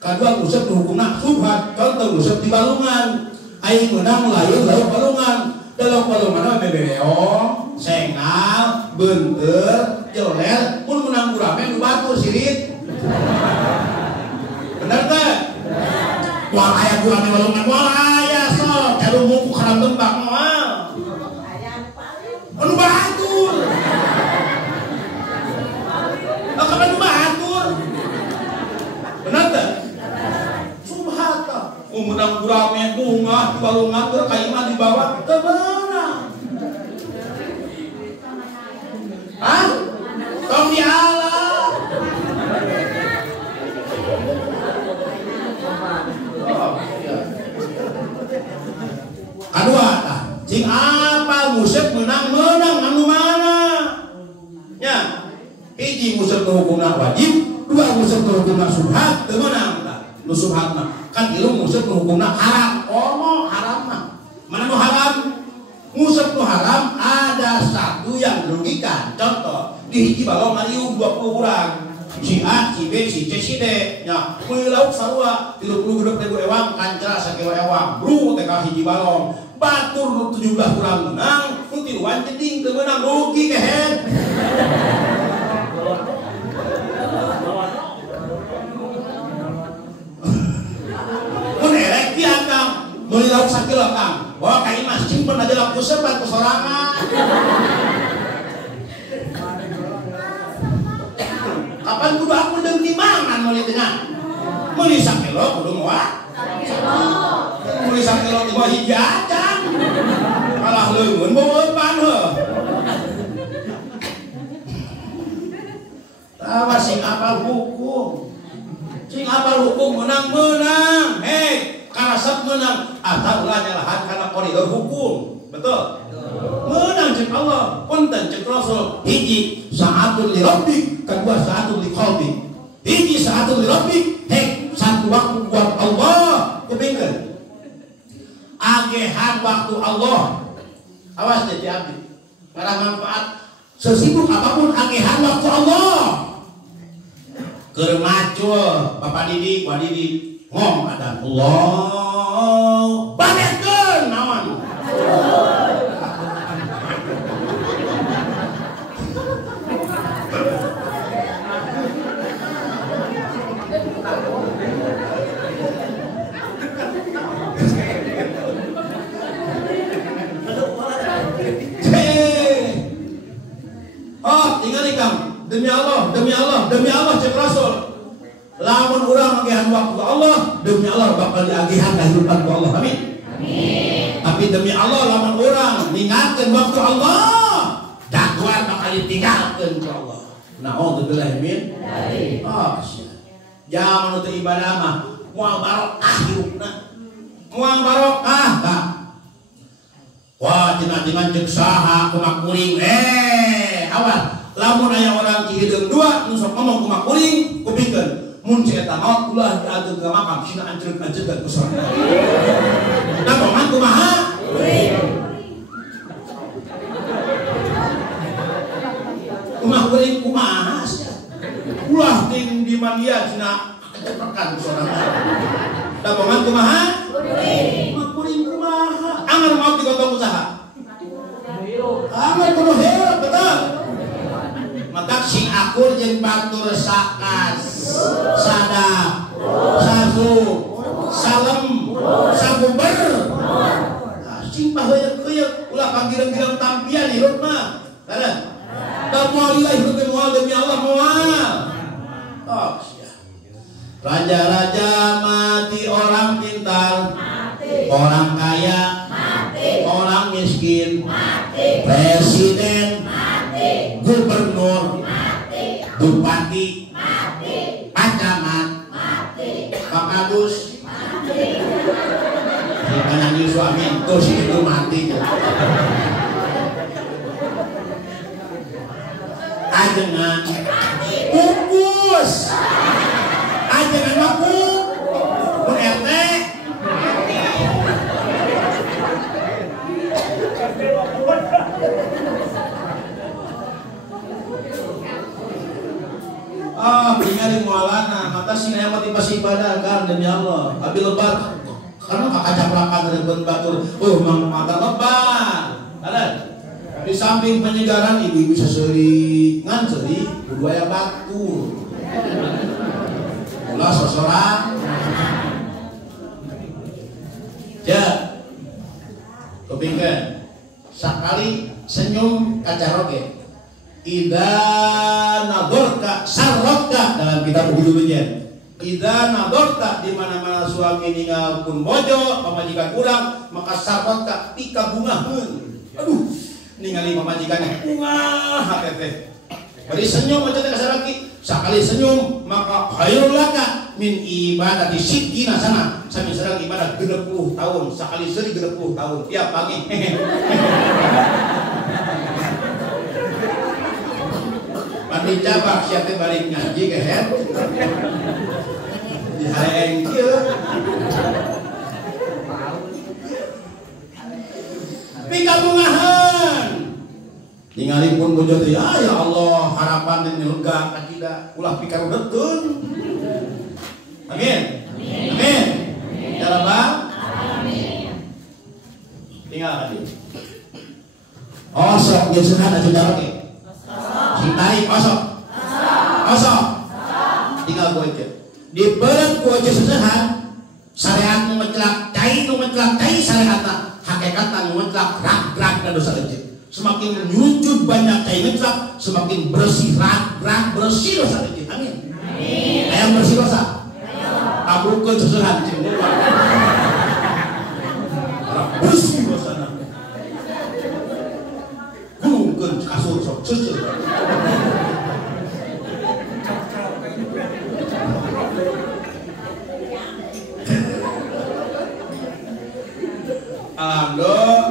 Kadua nguseup nu hukumna subhat, contoh nguseup di balungan. Aing meunang layeun laut balungan. Dalam balungan bebereong, sengal, beunteur, jelel, pun meunang gurame nu batu sirit. Bener teh? Wah aya gurame balungan, wah aya sok, calu muku karang tembak moal. Anu batur. Kapan nu batur? Bener teh? Subhata. Meunang gurame bunga di balungan teh kaima di bawah teu beunang. Hah? Tong dialah. Kadua tah, cing apa nguseup meunang-meunang anu mana? Nya, hiji nguseup nu hukumna wajib, dua nguseup nu hukumna subhat, teu meunang tah. Nu subhat mah kan ieu nguseup nu hukumna haram. Oh, haram mah. Mana nu haram? Nguseup nu haram ada satu yang dirugikan. Contoh, di hiji balong ariu 20 urang. Si A, si B, si C, si D. Nya, meuli lauk sarua 36.000 ewang kancara sakieu ewang. Bru teh ka hiji balong. Batur 17 urang menang, nu tiluan jeding teu meunang rugi kehead. Mun erek pian Kang, meuli lauk sakilo Kang. Wah ka ieu mah simpen aja lauk kuseup atuh sorangan. Kapan kudu aku jeung timangan meuli teh nya? Meuli sakilo kudu moal. Meuli sakilo teh mah hiji acan. Kalah leungeun beueupan heuh. Tah sing apal hukum. Sing apal hukum menang-menang. Hei, karasep menang. Atau ulah nyalahan kana koridor hukum. Betul? Menang cek Allah, punten cek Rasul. Hiji sa'atun li rabbik, kedua sa'atun li qalbik. Hiji sa'atun li rabbik, hei satu waktu buat Allah. Kupingkeun. Agehan waktu Allah. Awas deh abdi. Para manfaat sesibuk apapun agehan waktu Allah. Keur macul Bapak Didik, Wak Didik ngom ada Allah. Banetkeun naon? Demi Allah, demi Allah, demi Allah cek Rasul. Lamun urang agihan waktu Allah, demi Allah bakal diagihan kehidupan ku Allah. Amin. Amin. Tapi demi Allah lamun urang ningatkeun waktu Allah, dakwah bakal ditinggalkeun ku Allah. Na'udzubillah min dzalik. Oh, jaman teu ibadah mah moal barokah hirupna. Moal barokah tah. Wah, tina-tina ceuk saha kumaha kuring. Awas. Lamun aya orang cihideung dua nu sok ngomong kumaha kuring kupikeun mun si eta maot ulah diadeung ka makam sina anceuk-anceukkeun ku sorga. Da paman kumaha? Kuring. Kumaha kuring kumaha sia? Ulah ting di mandia cenah cepekan ku sorga. Da paman kumaha? Kuring. Kumaha kuring kumaha? Anggar maot digotong usaha. Anggar kudu heureup betul. Maka si akur jeung batur sakas, sadap, sasu, salem, sabuber. Sing paheuyeuh-heuyeuh ulah panggireung-gireung tampian hirup mah. Tara. Da moal ilah hirup teh moal demi Allah moal. Oh, sia. Raja-raja mati, orang pintar mati, orang kaya mati, orang miskin mati, presiden mati, gubernur mati, bupati mati, pacamat mati, Pak Agus mati. Kanyanyi suami itu sih itu mati. Ajengan pupus, ajengan mapuk, mun RT Tinggal mualana, mata sinaya mati pas ibadah kan demi Allah. Abi lebar, karena kakak caplakan dari batur. Mang mata lebar, ada. Di samping penyegaran ibu-ibu seseringan seri, kedua ya batur. Ulah seseorang. Ya, kepingin sekali senyum kacaroke. Ida nadorka sarroka dalam kitab Uhudubnya. Ida nadorka di mana-mana suami ninggal pun bojo, pamajikan kurang, maka sarroka pika bungaheun. Aduh, ningali pamajikannya bunga hatete. Bari senyum macam teh kasaraki. Sakali senyum maka khairul laka min ibadati sidqina sana. Sami sareng ibadah 30 tahun, sakali seuri 30 tahun. Tiap pagi. Mandi cabak siapa balik ngaji ke head di hari engkil pika bungahan ningali pun bojo teh ya Allah harapan dan lega akidah ulah pika udetun amin amin ya Rabbal amin tinggal tadi sok geuseuhan atuh jaroke Sintai kosong tinggal gue aja di berat gue aja sesehan syariat mengecelak cai syariat hakikat mengecelak rak dan dosa kecil semakin menyujud banyak cai ngecelak semakin bersih rak bersih dosa kecil amin yang bersih dosa tabrukeun sesehan bersih dosa gunungkeun kasur sok cecil Alhamdulillah.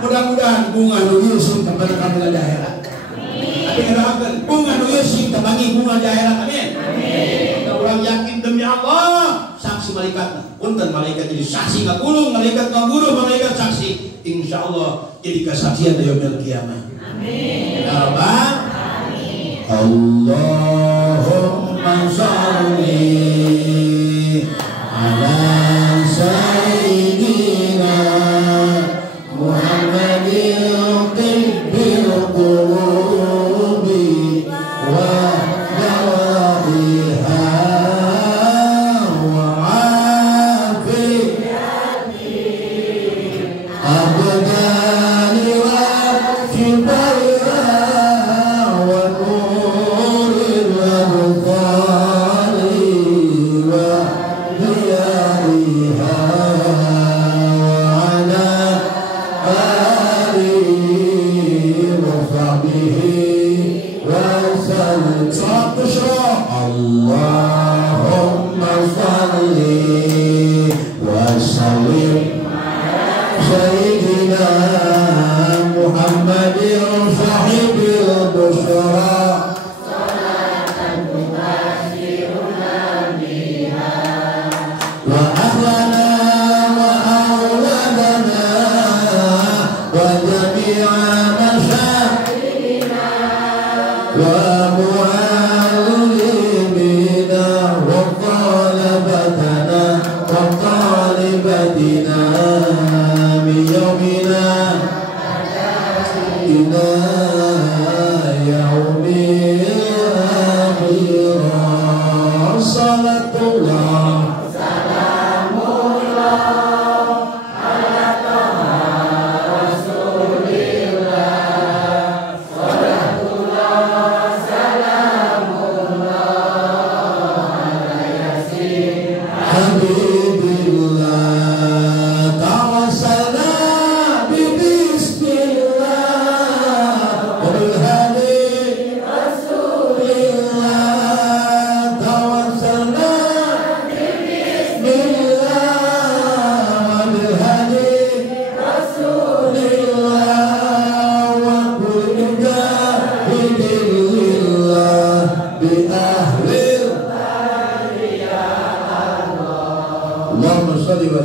Mudah-mudahan bunga nu yusung kepada kami daerah. Tapi ngerahakeun bunga nu yusung kebangi bunga daerah. Amin. Amin. Urang yakin demi Allah saksi malaikatna. Punten malaikat jadi saksi ngagulung, malaikat ngaguluh, malaikat saksi. Insyaallah jadi kesaksian di yaumil kiamah. Amin. Ya Rabbal alamin. Allahumma shalli ala sayyidina Muhammadin tibbil qulubi wa dawaiha wa afiyati abdani wa kibaiha wa nuril abdani wa diyariha Allahumma salli wa sallim Sayyidina Muhammadin sahibil busyra salatan tubashiruna biha wa ahlana wa awladana wa jami'a masyayikhina wa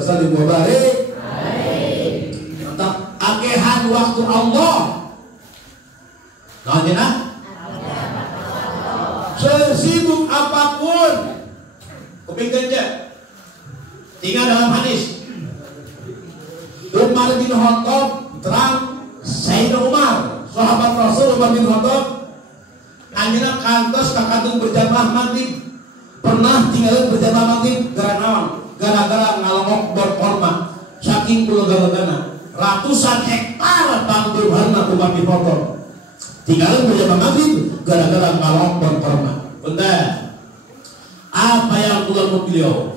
sallim wa barik. Tetap akehan waktu Allah. Nah, Dupingkeun teh. Tinggal dalam hadis. Umar bin Khattab terang Sayyidina Umar, sahabat Rasul Umar bin Khattab, anjeunna kantos kakadung berjamaah maghrib. Pernah tinggal berjamaah maghrib gara-gara ngalongok berkorma saking pulau-pulau ratusan hektar pangduharna Umar bin Khattab. Tinggal berjamaah maghrib gara-gara ngalongok berkorma. Bentar. Apa yang tulang beliau?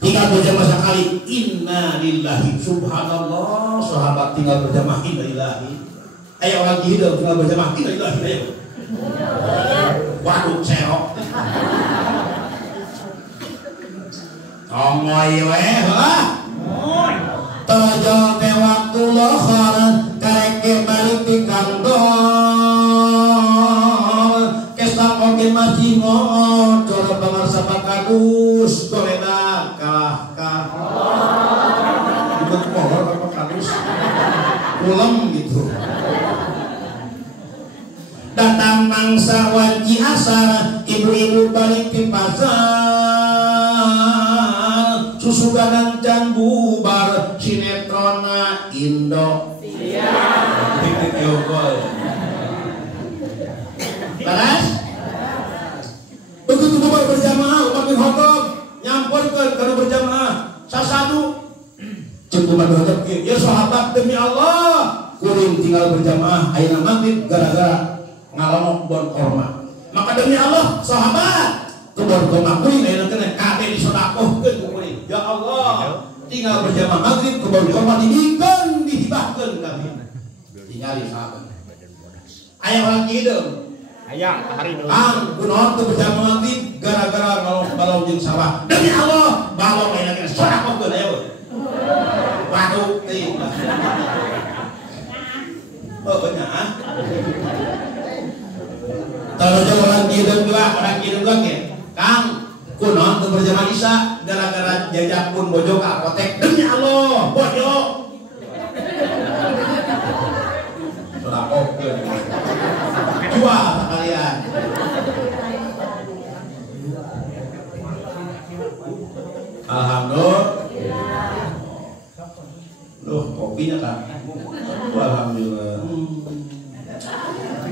Tinggal berjamaah sekali, inna lillahi, subhanallah. Sahabat tinggal berjamaah, inna lillahi. Ayo orang hidup tinggal berjamaah, inna lillahi. Ayo. Waduh, serok. Ngomoy weh, lah. Terjauh ke waktu lohor, karek balik di kantor. Kesang oke masih ngomong, coba pengarsa pakadus, goleda kalah. Itu kolor apa pakadus? Ulem gitu. Datang mangsa wanci asar, ibu-ibu balik di pasar. Susuganan can bubar, sinetrona Indo. Siap. Baras? Begitu bubar berjamaah, Umar bin Khattab nyamperkeun kana berjamaah. Sasadu ceuk Umar bin Khattab, ya sahabat demi Allah, kuring tinggal berjamaah ayeuna maghrib gara-gara ngalongok bon korma. Maka demi Allah, sahabat, kebon korma kuring ayeuna kena kabeh disodakohkeun ku kuring. Ya Allah, tinggal berjamaah maghrib kebon korma dibikeun dihibahkeun kami. Tinggali sahabat. Aya orang hidup. Aya hari dulu. Kunaon teu berjamaah maghrib gara-gara ngalongok balong jeung sawah. Demi Allah, balong ayeuna kena sodakohkeun aya we. Waduh, teuing lah. Oh, benar. Kalau orang hidup juga ke Kang kunaon teu berjamaah isya gara-gara jajak pun bojo ka apotek. Demi Allah, bojo. Sodakohkeun. Jual kalian. Alhamdulillah. Loh, kopinya kan? Alhamdulillah.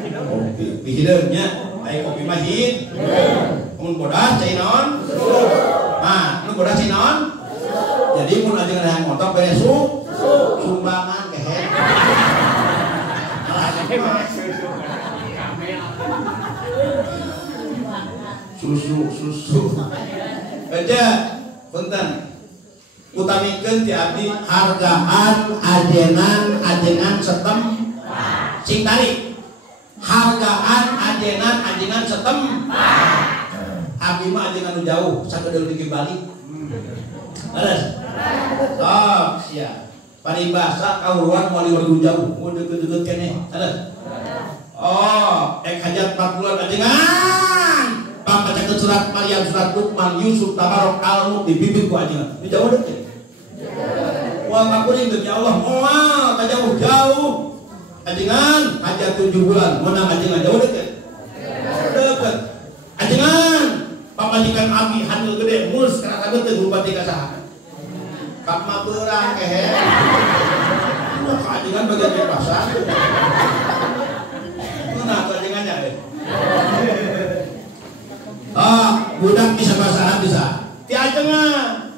Kopi, pihideurnya, aya kopi mah hid. Mun bodas cai naon? Nah, mun bodas cai naon? Jadi mun ajeun hayang motor beres sumbangan kehe. Susu. Aja, punten. Utamikeun ti abdi hargaan ajengan setem sing tari. Hargaan ajengan setem. Abdi mah ajengan nu jauh, sakedeul dikit balik. Beres. Oh, sia. Paribasa kauruan moal liwat jauh, mun deukeut-deukeut keneh. Beres. Oh, hajat 4 bulan ajengan. Baca surat Maryam, surat Luqman, Yusuf, Tabarok, Al-Mulk di bibir ku ajengan. Di jauh deukeut. Wah kakuring demi Allah moal ka jauh-jauh. Ajengan hajat 7 bulan, menang ajengan jauh deukeut. Deukeut. Ajengan pamajikan abdi handul gede, mulus kana kabeuteung bupati ka saha. Kap mah beurang kehe. Ka ajengan bagian pasar. Nah, ajengannya deh. Budak bisa bahasa Arab bisa. Ti ajengan.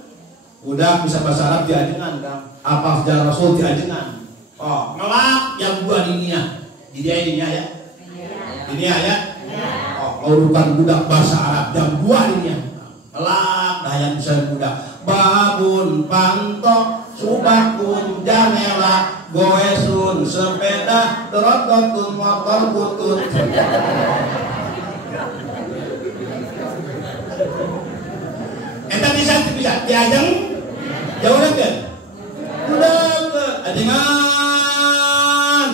Budak bisa bahasa Arab di ajengan, Kang. Apa sejarah Rasul di ajengan. Oh, ngelak yang gua dinia. Di dia dinia ya. Dinia ya. Oh, urutan budak bahasa Arab jam 2 dinia. Ngelak dah yang bisa budak. Babun pantok, subakun janela, goesun sepeda, terototun motor putut. Eta bisa diajeng jauh deket. Budak ajengan.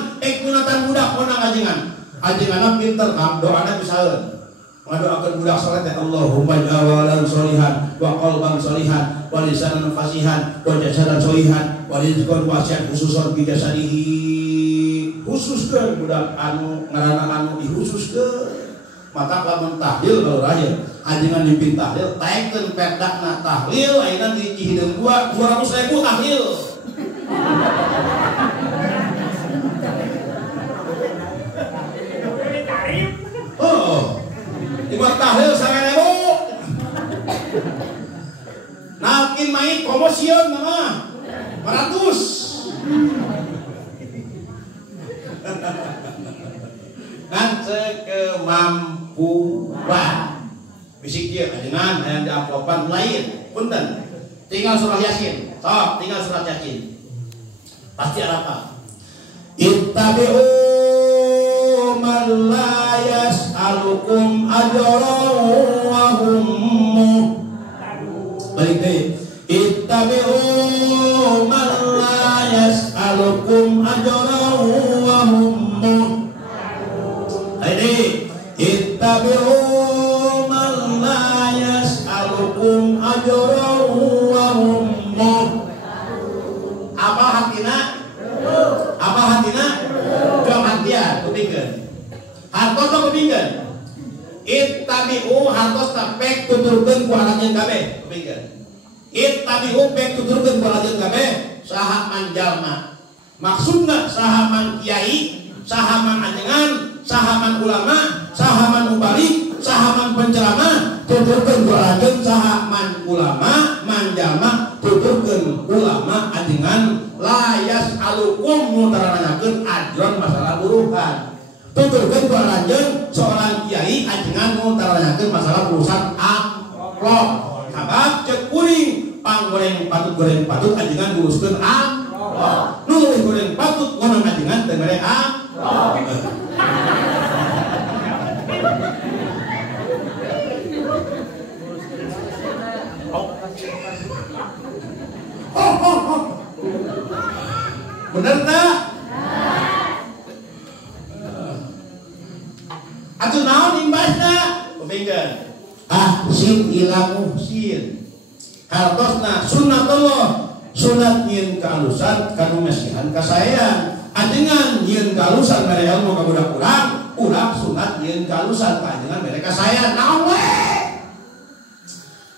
Kunatan budak menang ajengan. Ajenganna pinter kam, doana bisaeun. Ngadoakeun budak salat ya Allahumma jawalan sholihan wa qalban sholihan wa lisanan fasihan wa jasadan sholihan wa rizqan wasi'an khususan bi jasadihi. Khususkeun budak anu ngaranna anu dikhususkeun. Maka lamun tahlil kalau lahir ajengan mimpi tahlil taikeun perdakna tahlil ayeuna di hideung 200.000 tahlil. Oh, imah tahlil 1.000. Nakin main promosion nama 500. Kan sekemampuan. Bisik dia ajengan yang diamplopan lain. Punten. Tinggal surah Yasin. Sok, tinggal surat Yasin. Pasti ada apa? Ittabi'u man la yas'alukum ajran wa hum balik deh. Ittabi'u man la yas'alukum ajran wa hum ini ittabi'u man la yas'alukum ajran wa hum apa hatina? Apa hatina? Jom hatian, kupingkeun. Hartos apa kupingkeun? Ittabi'u hartos pek tuturkeun ku aranjeun kabeh, kupingkeun. Ittabi'u pek tuturkeun ku aranjeun kabeh saha man jalma. Maksudna saha man kiai, saha man ajengan, saha man ulama, saha man mubalik, saha man penceramah, tuturkeun ku aranjeun saha man ulama, man jalma, tuturkeun ulama ajengan layas alukum mutaranyakeun ajron masalah buruhan. Tuturkeun ku aranjeun seorang kiai ajengan mutaranyakeun masalah urusan amplop. Sabab cek kuring panggoreng patut ajengan nguruskeun amplop. Nu goreng patut ngonon ajengan teu mere amplop. Bener tak? Atuh naon imbasna? Kupingkeun. Sin ilamu sin. Hartosna sunnatullah. Sunat nyieun kaalusan kanu mesihan kasaean. Ajengan nyieun kaalusan mere ilmu ka budak urang sunat nyieun kaalusan ka ajengan mere kasaean. Naon we?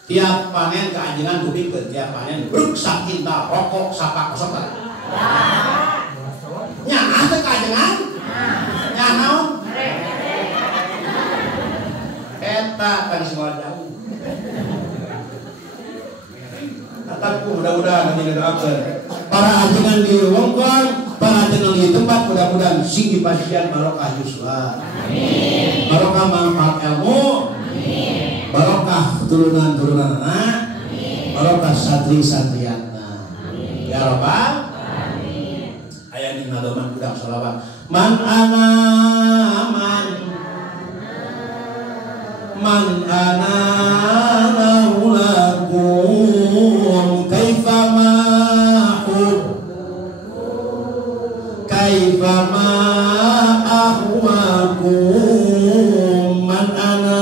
Tiap panen ka ajengan kupingkeun tiap panen bruk sakintal rokok sapak kosotan. Nyana teh kajengan? Nyana? Eta kan semua jauh. Kataku mudah-mudahan nanti doakeun para ajengan di wongkon, para ajengan di tempat mudah-mudahan sing dipasihan barokah yuswa. Amin. Barokah manfaat ilmu. Amin. Barokah turunan-turunan anak. Amin. Barokah santri-santrianna. Amin. Ya Rabbal ayat ini nadoman budak sholawat man ana laulakum kaifa ma ahwakum man ana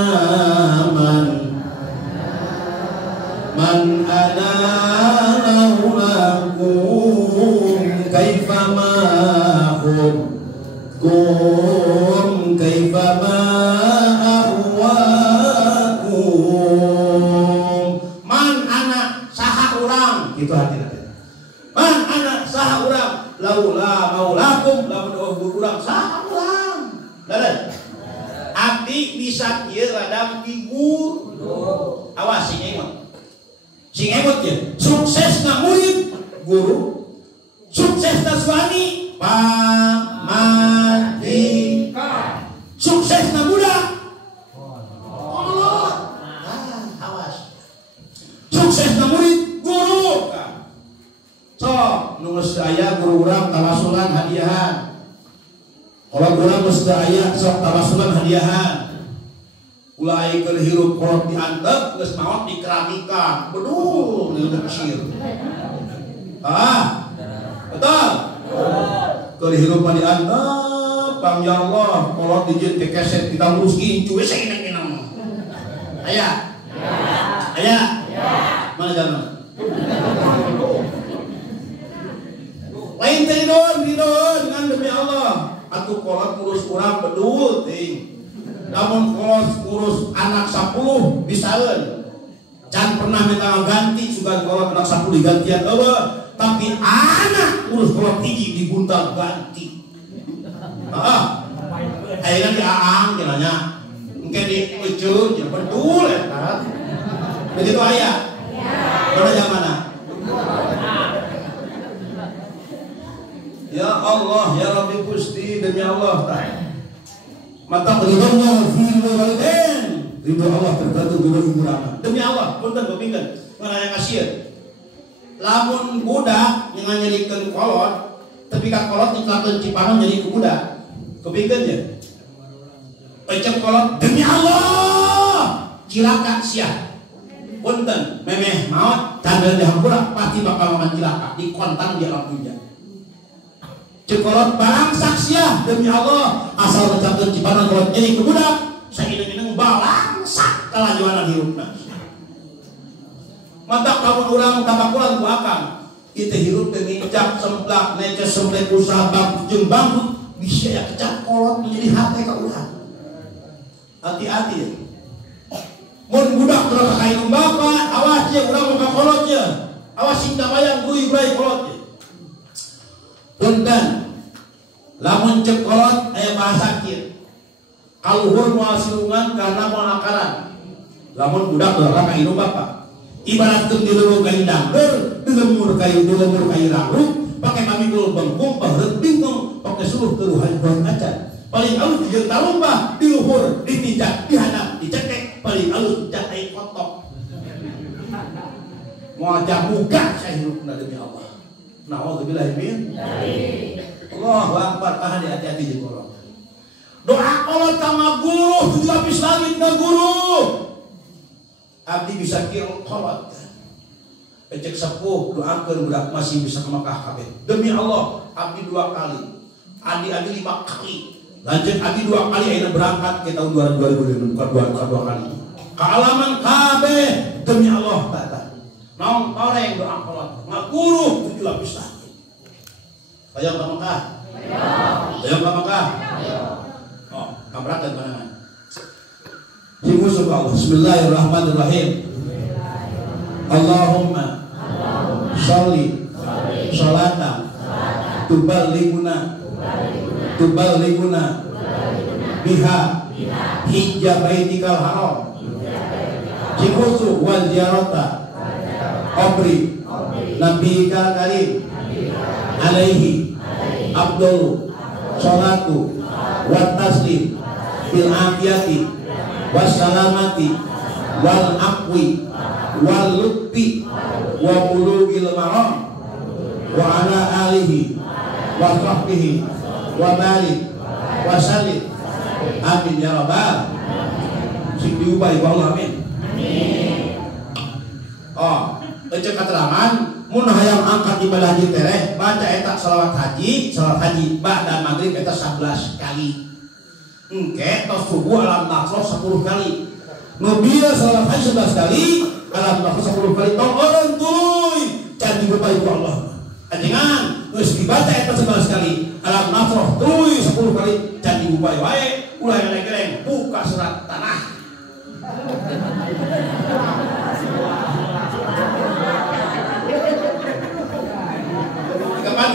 laulakum kaifa ma kum kaifa ma ahwakum man ana saha urang gitu hati-hati man ana saha urang laula maulakum lamun urang saha urang dadan abdi bisa ieu radam figur awas sing emot ya suksesna murid guru suksesna suami pamajikan, suksesna budak, Allah, awas, suksesna murid guru, sok nunggu aya guru urang tawasulan hadiahan, kalau urang mesti aya sok tawasulan hadiahan, ulai kerhirup kolot diantep, geus maot dikeramikan, bedul di Mesir, betul. Kehidupan diantep bang ya Allah kalau dijin ke keset kita luruskin cuy saya inang ayah mana jalan lain tidur dengan demi Allah atuh kolot urus kurang bedul ting namun kalau urus anak 10 bisaeun. Can pernah minta ganti juga kalau anak 10 digantian tapi anak urus kalau tinggi diguntal ganti. Ayeuna di aang cenanya. Engke di euceun jeung betul eta. Begitu aya. Mana zamana? Ya Allah, ya Rabbi Gusti, demi Allah ta. Mata ridhonya fi walidain. Ridho Allah tergantung ridho ibu rama. Demi Allah, punten kepingin ngaraya kasieun. Lamun budak yang nyadikeun kolot, tapi ka kolot ditlakeun cipanon jadi ke budak. Kepingin ya? Ecep kolot demi Allah. Cilaka sia. Punten memeh maot tanggal dihampura pasti bakal makan cilaka di kontan di alam dunia. Cekolot barang saksia demi Allah asal mencatatkan cipanan kolot jadi ke budak. Saineng-ineng balangsak kalajuanan hirupna. Mata kamu orang tabakulan ku akang. Itu hirup dengan semplak neces semplak usaha bangku jeung bangku bisa ya kecap kolot menjadi hati ka urang. Hati-hati ya. Mun budak terus ka indung bapa, awas ye urang muka kolot ye. Awas cinta bayang gurih-gurih kolot ye. Punten. Lamun cek kolot aya bahasa kieu. Kaluhur moal silungan karena moal akaran. Lamun budak dorang ka indung bapa. Ibaratkeun di leuweung kayu dangdeur, di lemur kayu rangruk, pake mamikul bengkung, pahreup bingkong, pake suluh teuruhan buah acan. Paling alus jeung talumpah, di luhur, dipijak, dihandap, dicekek, paling alus jatai kotok. Moal jamuga sahirupna demi Allah. Nauzubillahi min dzalik. Allahu akbar, hati-hati di kolot. Doa kolot ka guru, 7 lapis langit ka guru. Abdi bisa kira kolot. Ecek sepuh doakeun budak masih bisa ke Mekah kabeh. Demi Allah, abdi 2 kali. Adi 5 kali. Lanjut abdi 2 kali ayeuna berangkat ke tahun 2020 bukan 2 kali. Ka alaman kabeh demi Allah tata. Naon toreng doa kolot. Ngaguru 7 lapis langit. Hayang ka Mekah? Hayang ka Mekah? Oh, kabrakan panangan. Allah. Bismillahirrahmanirrahim. Allahumma sholli sholatan tuballighuna biha hijja baitikal haram jikusu wal ziyarata qabri nabiyikal karim alaihi abdul sholatu wat taslim bil afiyati wassalamati wal aqwi wal lutfi wa bulugil maram wa ala alihi wa sahbihi wa barik wa sallim amin ya rabbal sing diubah ya Allah amin. Oh, ecek keterangan mun hayang angkat ibadah haji tereh baca eta salawat haji ba'da maghrib eta 11 kali. Engke tos subuh alam nasroh 10 kali. Nubiya salat haji 11 kali, alam nasroh 10 kali. Tong orang tuluy can dibuka ku Allah. Ajengan geus dibaca eta 11 kali, alam nasroh tuluy 10 kali can dibuka wae. Ulah geleng buka surat tanah. Kapan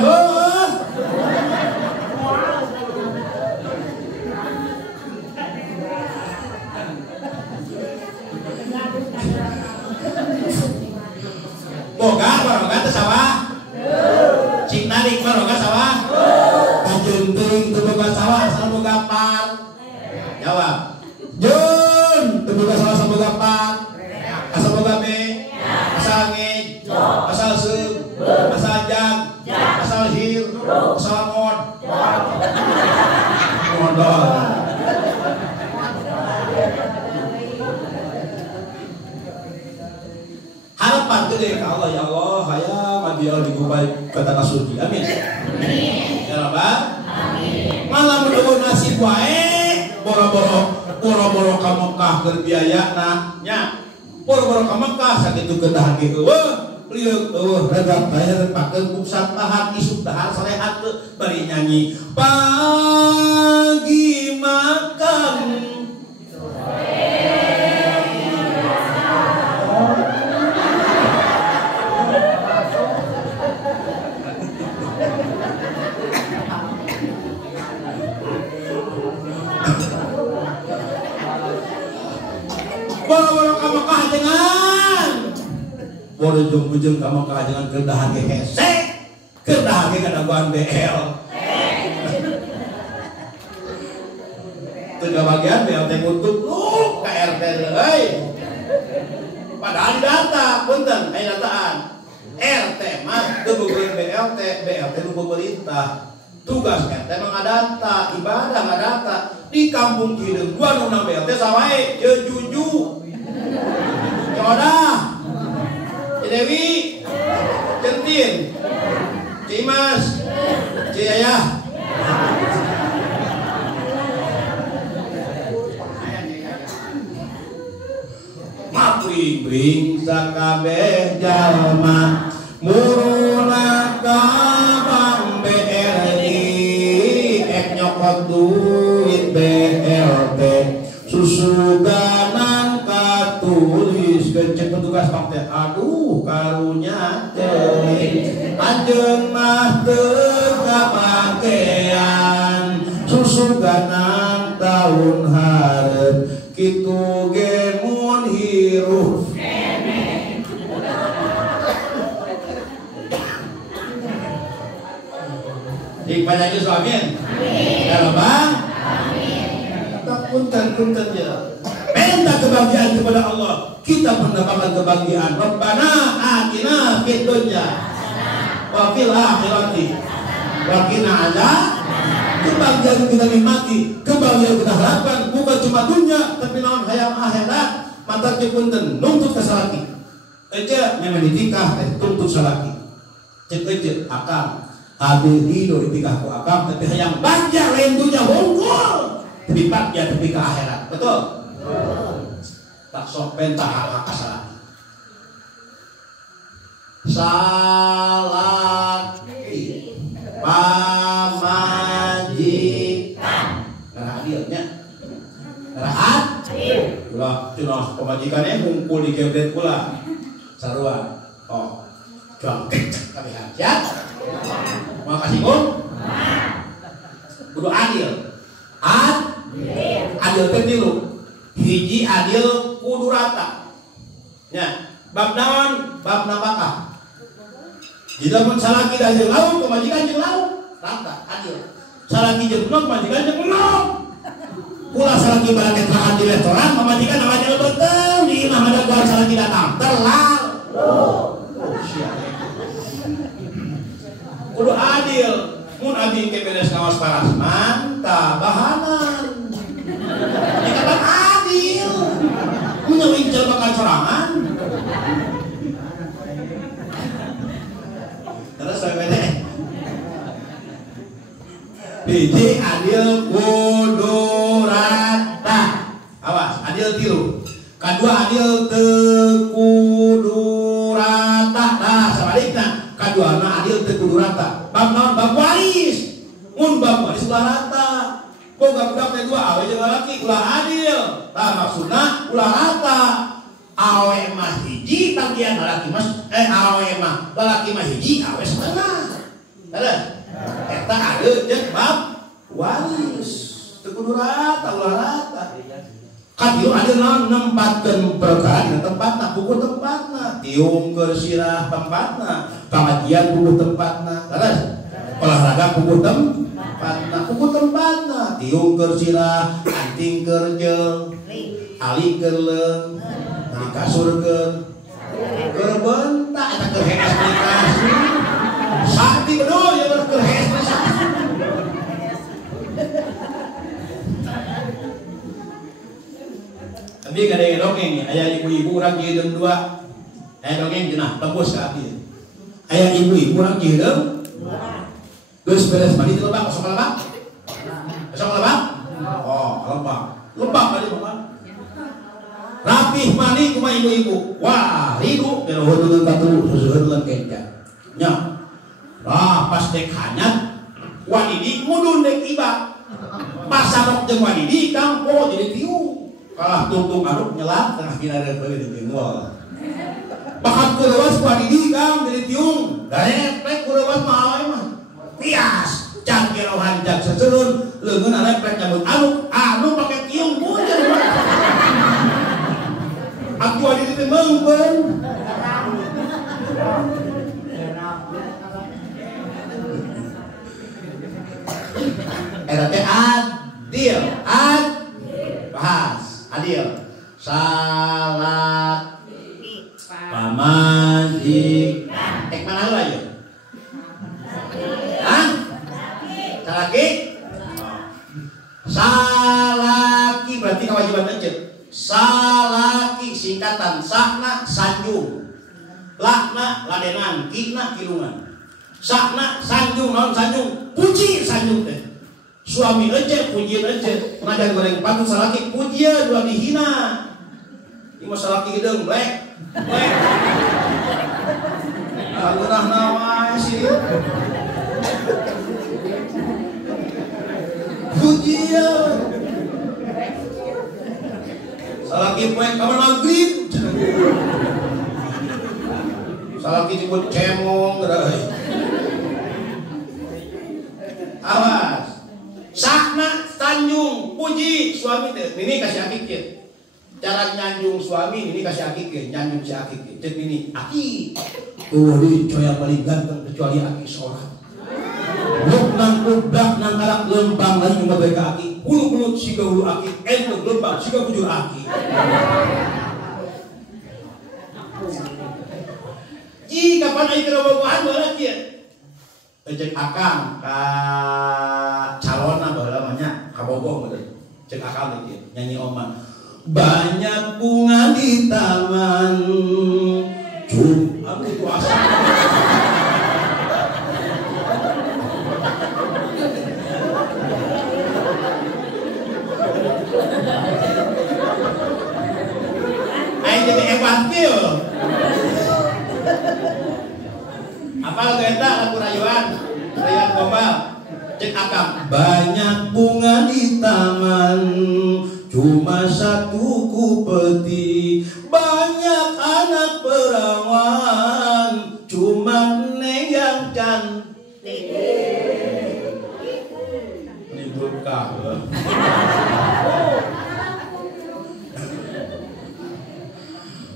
boga baroga teh sawah. Cik narik baroga sawah. Kajunting teu boga sawah asal boga par. Jawab. Jun teu boga sawah asal boga par. Asal boga be. Asal ngej. Asal seum. Asal jag. Asal hir. Asal mod. Modal. Harapan gede ke Allah ya Allah hayang abdi Allah digubay ke tanah suci amin ya Rabbal amin. Malah menunggu nasib wae boro-boro ka Mekah keur biayana nya boro-boro ka Mekah sakitu keutahan ge liuk redap bayar pakeun pusat bahan isuk dahar salehat bari nyanyi pagi makan Boro-boro ka Mekah jangan. Boro-boro ka Mekah jangan kedah ge hese. Kedah ge kadaguan BL. Teu bagian BL teh ngutuk ka RT euy. Padahal di data, punten aya dataan. RT mah teu bukeun BLT, BLT nu pemerintah. Tugas RT mah ngadata, ibadah ngadata. Di kampung Cileung gua nu nang BLT sawae, je juju. Codah. Dewi, Centin, Cimas, Ciayah. Mapring sakabeh jalma muruna ka Bank BRI ek nyokot duit BLT susuganan katulis kecek petugas Bank teh aduh karunya teh anjeun mah teu kapakean susuganan taun hareup kitu ge mun hirup Iqbal aja suamin. Amin. Bang. Amin. Punten ya. Minta kebahagiaan kepada Allah. Kita mendapatkan kebahagiaan. Rabbana atina fid dunya wa fil akhirati wa qina azab. Kebahagiaan kita nikmati, kebahagiaan kita harapkan bukan cuma dunia tapi naon hayang akhirat. Mata punten nuntut ka salaki. Eja memang ditikah teh tuntut salaki. Cek eja akang Habis hidup ditikah ku akam tapi hayang banja lain dunia hungkul tapi bagja tapi ke akhirat. Betul? Tak sok pentah hak salaki. Salaki pamajikan karena adilnya karena adil ulah cenah pemajikannya ngumpul di gebret pula sarua oh jual kecek kami hajat makasih Bung kudu adil adil teh tilu hiji adil kudu rata nya bab naon bab nafkah. Jika pun salaki dan jeung lauk, pemajikan jeung lauk, rata, adil. Salaki jeung enom, pemajikan jeung enom. Pula salaki barang adil di restoran, pemajikan namanya betul di imah ada gua salaki datang, terlal. Kudu adil. Mun abdi ke beres ngawas paras, mantap, bahanan. Jika kan adil, menyawing bakal corangan. Terus bagaimana? Biji adil kudu rata. Awas, adil tilu. Kedua adil teu kudu rata. Nah, sebaliknya, kedua adil teu kudu rata. Bab naon? Bab waris. Mun bab waris ulah rata. Boga budak teh dua awe jeung lalaki ulah adil. Tah maksudna ulah rata. Awe mah hiji tagihan lalaki mas awe mah lalaki mah hiji awe setengah ada eta ada jeung bab waris teu kudu rata ulah rata kadieu ada naon nempatkeun perkara dina tempatna puguh tempatna tiung keur sirah tempatna pengajian puguh tempatna leres olahraga puguh tempatna tiung keur sirah anting keur jeung ali keur leung dikasurkeun keur bentak eta keur hees dikasih sakti bener ya keur hees tapi kadang dongeng aya ibu-ibu urang kieu deum 2 aya dongeng cenah tembus ka abdi aya ibu-ibu urang kieu deum 2 geus beres mandi lebak sok lebak oh lebak kali Bapak rapih mani kuma ibu-ibu wah ridu geluhur dengan batu susuhun lengketnya nya lah pas dek hanyat wadidi mudun dek iba pasarok jeung wadidi kampo jadi tiu kalah tungtung aduk nyelat tengah kira ada beli di pinggol bakat kurewas wadidi kang jadi tiung darepek kurewas mah mah tias can kira hanjak secerun leungeun arepek nyambut anu pake tiung punjeun mengben. Eta teh adil, bahas adil. Salat pamajikan. Mana heula ieu? Hah? Salaki? Salaki berarti kewajiban lanjut. Salaki singkatan sakna sanjung. Lakna ladenan, kina kilungan. Sakna sanjung, naon sanjung? Puji sanjung teh. Suami aja, pujian aja. Pengajar goreng patut salaki pujian dua dihina. Ini salaki hidung black. Black. Ageunah nawa sih. Pujian. Salaki poek kamar maghrib. Salaki disebut cemong gerai. Awas. Sakna tanjung puji suami teh. Ini kasih akikir. Cara nyanjung suami ini kasih akikir, nyanjung si akikir. Cek ini aki. Ini coya paling ganteng kecuali aki sholat. Luk nang kubrak nang karak lembang lagi ngebagai ke aki. Hulu-hulu siga hulu aki, entuk lembang siga bujur aki. Jika kapan ayo kerawabuhan boleh kia. Cek akang ka calona baheula nya kabogoh bener. Cek akang ieu nyanyi oman. Banyak bunga di taman. Aku itu asal. Ayo jadi evatil. Apa lagu eta lagu rayuan gombal. Cek akang. Banyak bunga di taman, cuma satu kupeti. Banyak anak perawan, cuma neng yang cantik. Ini berkah.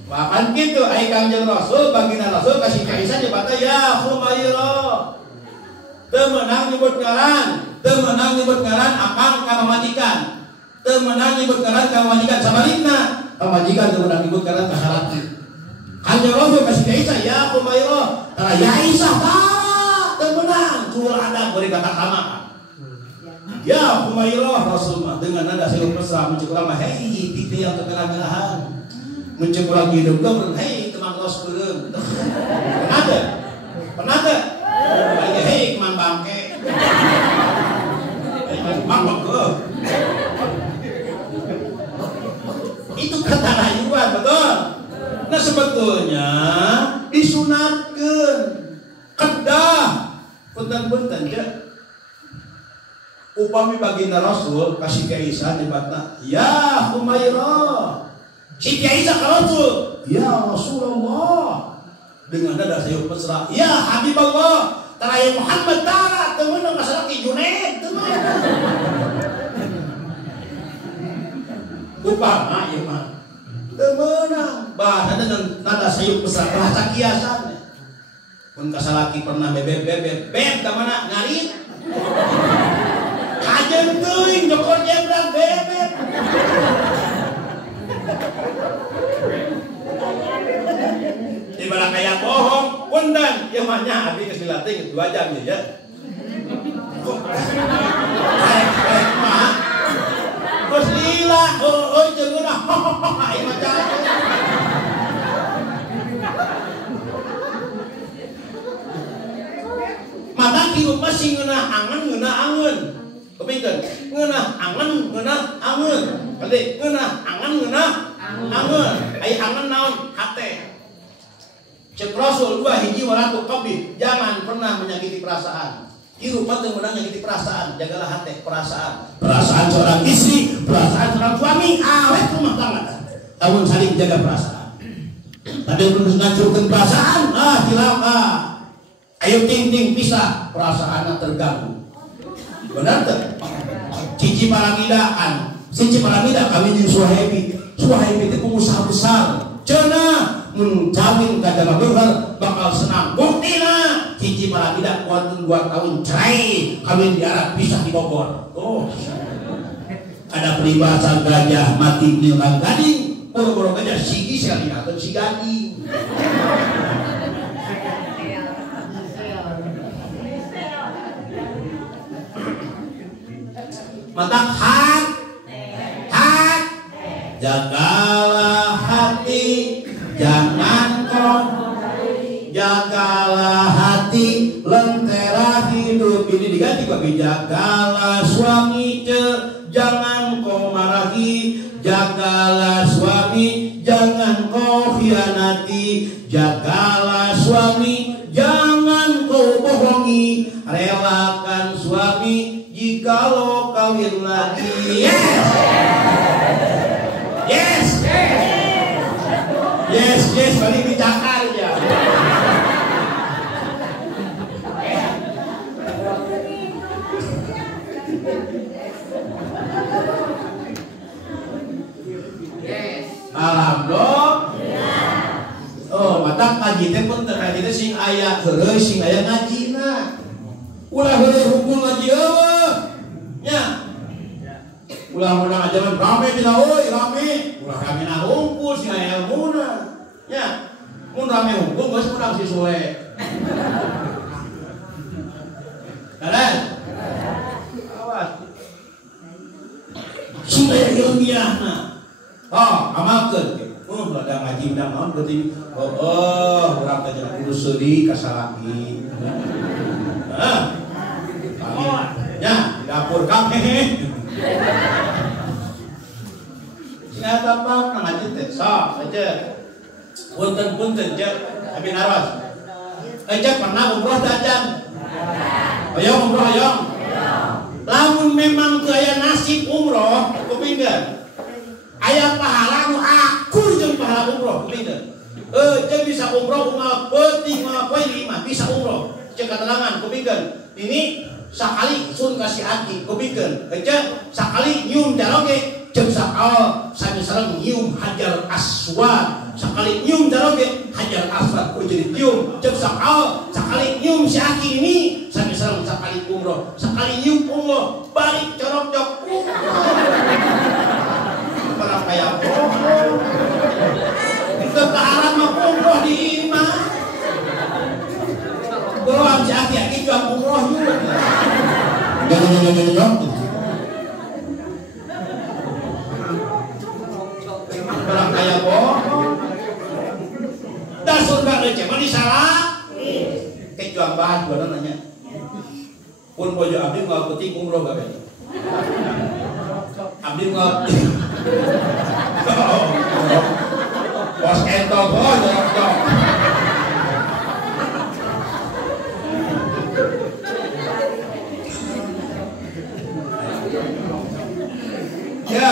Bahkan gitu, ai Kanjeng Rasul, baginda Rasul kasih Aisyah nyebutna ya Humairah. Teu meunang nyebut ngaran akang ka pamajikan. Teu meunang nyebut ngaran ka pamajikan sabalikna. Pamajikan teu meunang nyebut ngaran ka salaki. Kanjeng Rasul kasih Aisyah ya Humairah. Tara ya Aisyah teu meunang cul adab beri kata kama. Ya Humairah Rasul mah dengan nada seluruh mesra mencek urang mah hei titi yang kegerah-gerahan. Mencek urang hidup geureun hei teman tos beureum. Pernah teu? Hei kemang bangke. Itu kata rayuan betul. Nah sebetulnya disunatkeun kedah punten-punten je. Upami baginda Rasul kasih ke Aisyah nyebutna ya Humairah. Siti Aisyah ka Rasul ya Rasulullah dengan nada sayup mesra ya Habibullah. Taraya Muhammad tara teu meunang masalaki Junaid teu meunang. Upama ieu mah teu meunang bahasa dengan nada sayup mesra bahasa kiasan. Mun kasalaki pernah bebeb ka mana ngarit. Kajen teuing jokor jembrak bebeb. Ibarat kayak bohong, punten, ya mahnya abdi geus dilatih 2 jam ya. Baik mah. Terus lila, jeung geuna ieu macam. Mata kieu mah sing ngeunah angen. Kepikeun, ngeunah angen. Kade ngeunah angen. Ai angen naon? Hate. Cek Rasul 2 hiji waratu qabih, jangan pernah menyakiti perasaan. Hirup teu meunang menyakiti perasaan, jagalah hati perasaan. Perasaan seorang istri, perasaan seorang suami, awet rumah tangga. Tahun saling jaga perasaan. Tapi terus ngacurkeun perasaan, cilaka. Ayo ting pisah, perasaan terganggu. Benar teu? Cici paramidaan, kawin jeung Suhaimi. Suhaimi teh pengusaha besar. Cenah mencawin ka jalma beunghar bakal senang. Buktina hiji para bidak wonten 2 tahun cerai kawin di Arab pisah di Bogor. Oh. Ada peribahasa gajah mati nilang gading, boro-boro gajah sigi sekali atau si gading. Mantap hat, jagalah hati, jangan kotori, jagalah hati, lentera hidup. Ini diganti bagi jagalah suami, jangan kau marahi, jagalah suami, jangan kau khianati, jagalah suami, jangan kau bohongi, relakan suami jikalau kawin lagi. Yes, balik di Jakarta. Alhamdulillah. Oh, mata kaji teh pun terkait itu sing aya heureuy sing aya ngajina. Ulah heureuy hukum ngaji eueuh. Nya. Ulah menang ajaran rame tina euy, rame. Ulah rame na hungkul sing aya ilmuna. Nya. Mun rame hukum geus menang si Sule. Karen. Awas. Sing aya ilmiahna. Oh, amalkeun. Ada ngaji udah naon berarti urang teh jangan kudu seudi kasalaki. Ya, di dapur kang hehe. Sina bapak ngaji teh sok saja. Punten je abi naros. Ejak pernah umroh dajan. Ayo umroh ayo. Lamun memang teu aya nasib umroh kupingkeun. Aya pahala nu akur jeung pahala umroh kupingkeun. Jeung bisa umroh umal penting mah poe 5 bisa umroh. Ceuk katerangan kupingkeun. Ini sakali sun kasih hati kupingkeun. Ceuk sakali nyium jaroge jeung sakal sami sareng nyium hajar aswad. Sakali nyium jaroge hajar aswad kudu jadi nyium. Ceuk sakali nyium si aki ini sami sareng sakali umroh. Sakali nyium umroh balik corok-corok. Orang kayak bohong. Itu keharam mah umroh di imah. Doang si aki-aki jual umroh juga. Jangan. Orang kayak bohong. Dah surga receh mah disalah. Kecuali bahan gua nanya. Pun bojo abdi nggak penting umroh gak bener. Abdi nggak. Bos entol bos jorok. Ya,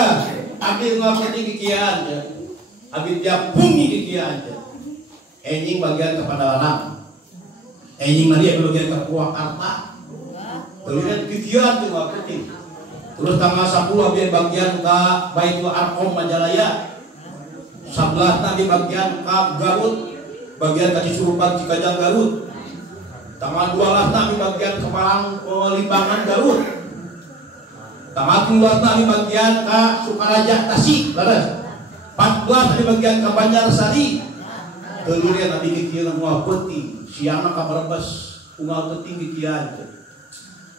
abdi ngomong kikian ya. Abdi dia pungi kikian ya. Enjing bagian kepada alam. Enjing Maria bagian ke Purwakarta. Kemudian kikian tuh penting. Terus tanggal 10 biar bagian ke Baitul Arqam Majalaya. 11 nanti bagian ke Garut, bagian ke Cisurupan Cikajang Garut. Tanggal 12 nanti bagian ke Malang Limbangan Garut. Tanggal 12 nanti bagian ke Sukaraja Tasik, beres. 14 nanti bagian ke Banjarsari. Kemudian nanti kikian moal penting, siang ke Brebes, unggal penting kikian.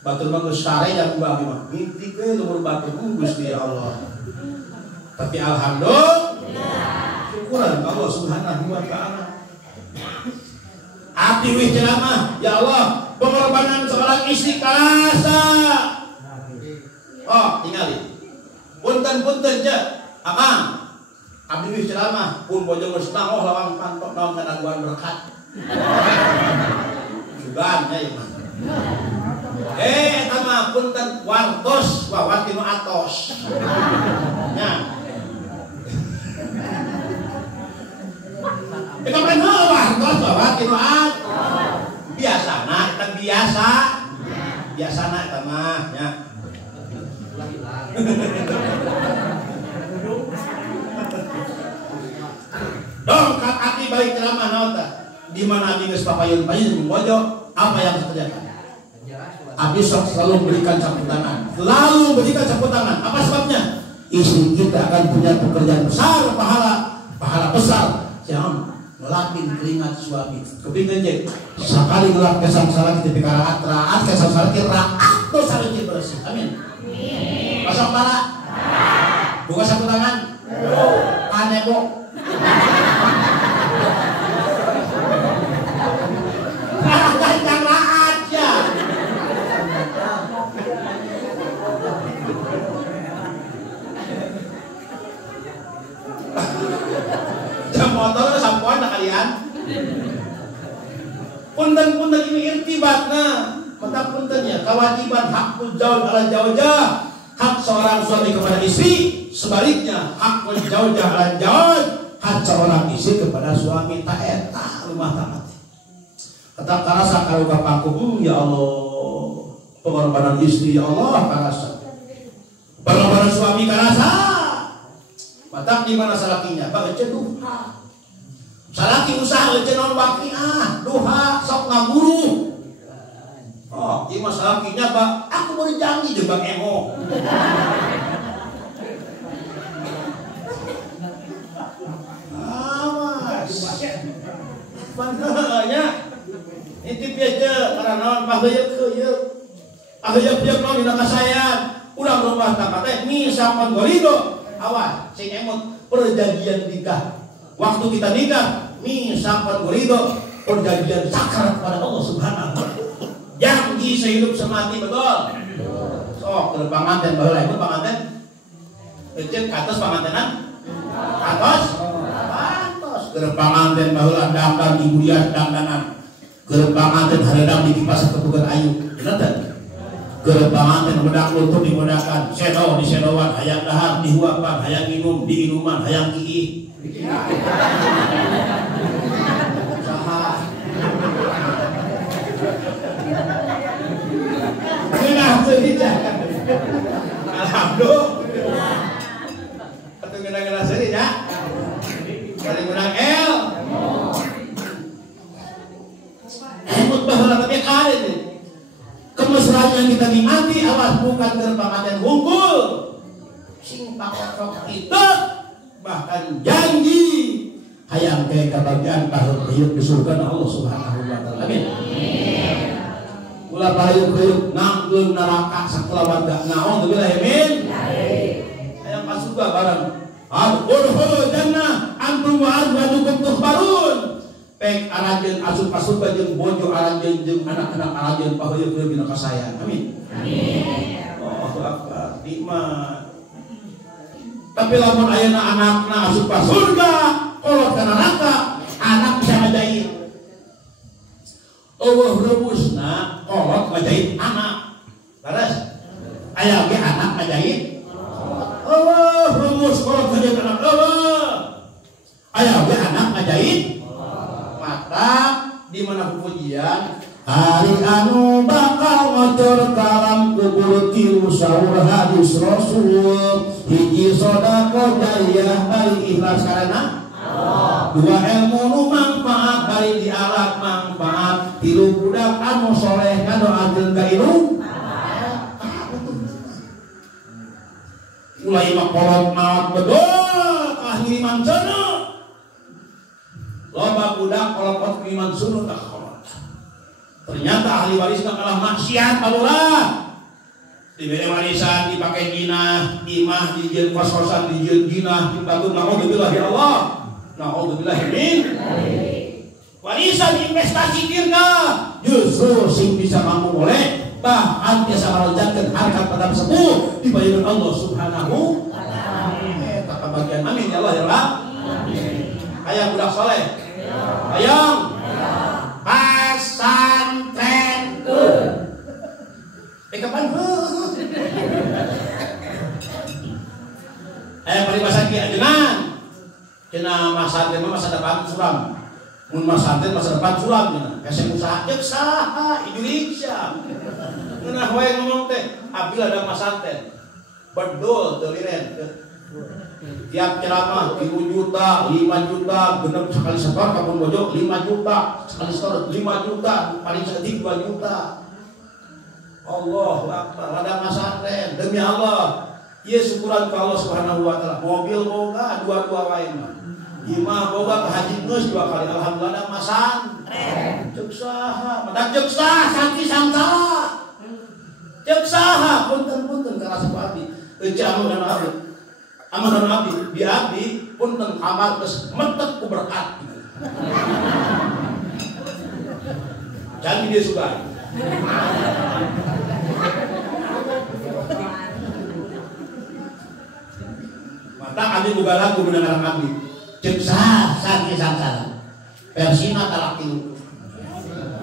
Batur mah geus sare jam 2 mah. Mimpi ke lumur batur Gusti Allah. Tapi alhamdulillah syukuran Allah Subhanahu wa taala. Abdi wih ceramah, ya Allah, pengorbanan seorang istri kalasa. Oh, tinggali. Punten je, Akang. Abdi wih ceramah, pun bojo geus nangos lawang pantok naon kadaguan berkat. Sugan ya ieu mah. Tama punten wartos wawati nu atos. Nya. Kita pernah wartos wawati nu atos. Biasana eta biasana eta mah nya. Dongkak hati bayi balik ceramah naota di mana abdi geus papayun-payun bojo, apa yang terjadi? Abdi selalu berikan sapu tangan. Selalu berikan sapu tangan. Apa sebabnya? Istri kita akan punya pekerjaan besar, pahala besar. Jangan ngelapin keringat suami. Kepingin cek. Sekali ngelap kesang salah kita pikara raat kesang salah kita raat dosa lagi bersih. Amin. Pasang pala. Buka sapu tangan. Aneh kok. Yang raat ya. Motor sampoan nak kalian. Punten ini irtibatna. Maka puntennya kewajiban hakul zaujah ala zaujah, hak seorang suami kepada istri, sebaliknya hakul zaujah ala zauj, hak seorang istri kepada suami. Tak eta rumah tangga. Kata karasa kalau kapaku, ya Allah, pengorbanan istri, ya Allah karasa, pengorbanan suami karasa. Matak di mana salakinya? Baca duha. Salaki usaha aja non baki duha sok ngaguru. Oh, di masalakinya Pak, aku baru janji je Bang Emo. Awas. Panahnya. Intip aja karena non paheuyeuk heuyeuk. Aheuyeuk non dina kasayan. Urang rumah tangga teh misalkan golido. Awas, sing emot perjanjian nikah. Waktu kita nikah, misalkan gorido, perjanjian sakral kepada Allah Subhanahu wa Ta'ala. Janji sehidup semati, betul. So, ke panganten baheula itu panganten. Ecet ke atas pangantenan? Atas? Atas. Ke panganten baheula dandan di mulia dandanan. Ke panganten hareudang di kipas kebukan ayu. Ingat gerebangan medak lutut dimodakan, sedo di sedoan, hayang dahar dihuapan, hayang minum di inuman, hayang gigi. Saha. Kenapa cerita? Alhamdulillah. Atau kenang-kenang seri ya? Dari menang L. Emut bahala tapi karet nih. Kemesraan yang kita nikmati awas bukan terpakaten hunkul sing pakok itu bahkan janji hayang ke kebahagiaan tahun hidup di surga Allah Subhanahu wa Ta'ala. Amin. Ulah bahayuk nanggung neraka sakelawan gak naon teu amin. Hayang ka surga bareng. Adkhulul jannah antum wa azwajukum tuhbarun. Pek aranjeun asup surga jeung bojo aranjeun jeung anak-anak aranjeun paheuyeuk dina kasayan. Amin. Amin. Allahu akbar. Nikmat. Tapi lamun ayeuna anakna asup surga, kolot ka neraka, anak bisa ngajahit. Eueuh remusna kolot ngajahit anak. Laras. Aya ge anak ngajahit. Eueuh remus kolot ngajahit anak. Eueuh. Aya ge anak ngajahit. Mata di mana pujian hari anu bakal ngocor kalam kubur tilu sahur hadis Rasul hiji sodako jariyah bari ikhlas karena Allah. Dua ilmu nu manfaat bari dialat manfaat tilu budak anu soleh ngadoakeun ka indung mulai makolot maot bedol kahiriman cenah. Loba budak kolot iman sunut tak kolot. Ternyata ahli warisnya kalah maksiat balulah. Diberi warisan dipakai ginah, imah dijieun kos-kosan dijieun ginah, dibantu naudzubillah ya Allah. Naudzubillah min. Warisan investasi dirga justru sing bisa kamu boleh bahkan biasa melonjatkan harkat pada sepuh dibayar Allah Subhanahu wa Ta'ala. Tak kebagian amin ya Allah ya Allah. Amin. Ayah budak soleh. Ayang pasantren kapan paribasan ki ajengan cenah masa depan masa depan suram mun masa depan suram cenah kasih usaha jeung saha Indonesia ngeunah wae ngomong teh abdi ada masa teh bedol teu liren Tiap ceramah 3 juta, 5 juta, genep sekali setor Kampung Bojong 5 juta, sekali setor 5 juta, paling sedikit 2 juta. Allahu Akbar, ladang pesantren demi Allah. Ieu syukuran ka Allah Subhanahu wa taala. Mobil boga dua-dua wae mah. Imah boga ka haji geus 2 kali alhamdulillah ladang pesantren. Ceuk saha? Madak ceuk saha santi samsara. Ceuk saha? Punten-punten ka rasa abdi. Teu camu dan abdi. Aman abdi, di abdi punten amal geus metek ku berkat. Jadi dia suka. Mata abdi boga lagu mendengar abdi. Ceuk saha santi samsara. Persina talaki.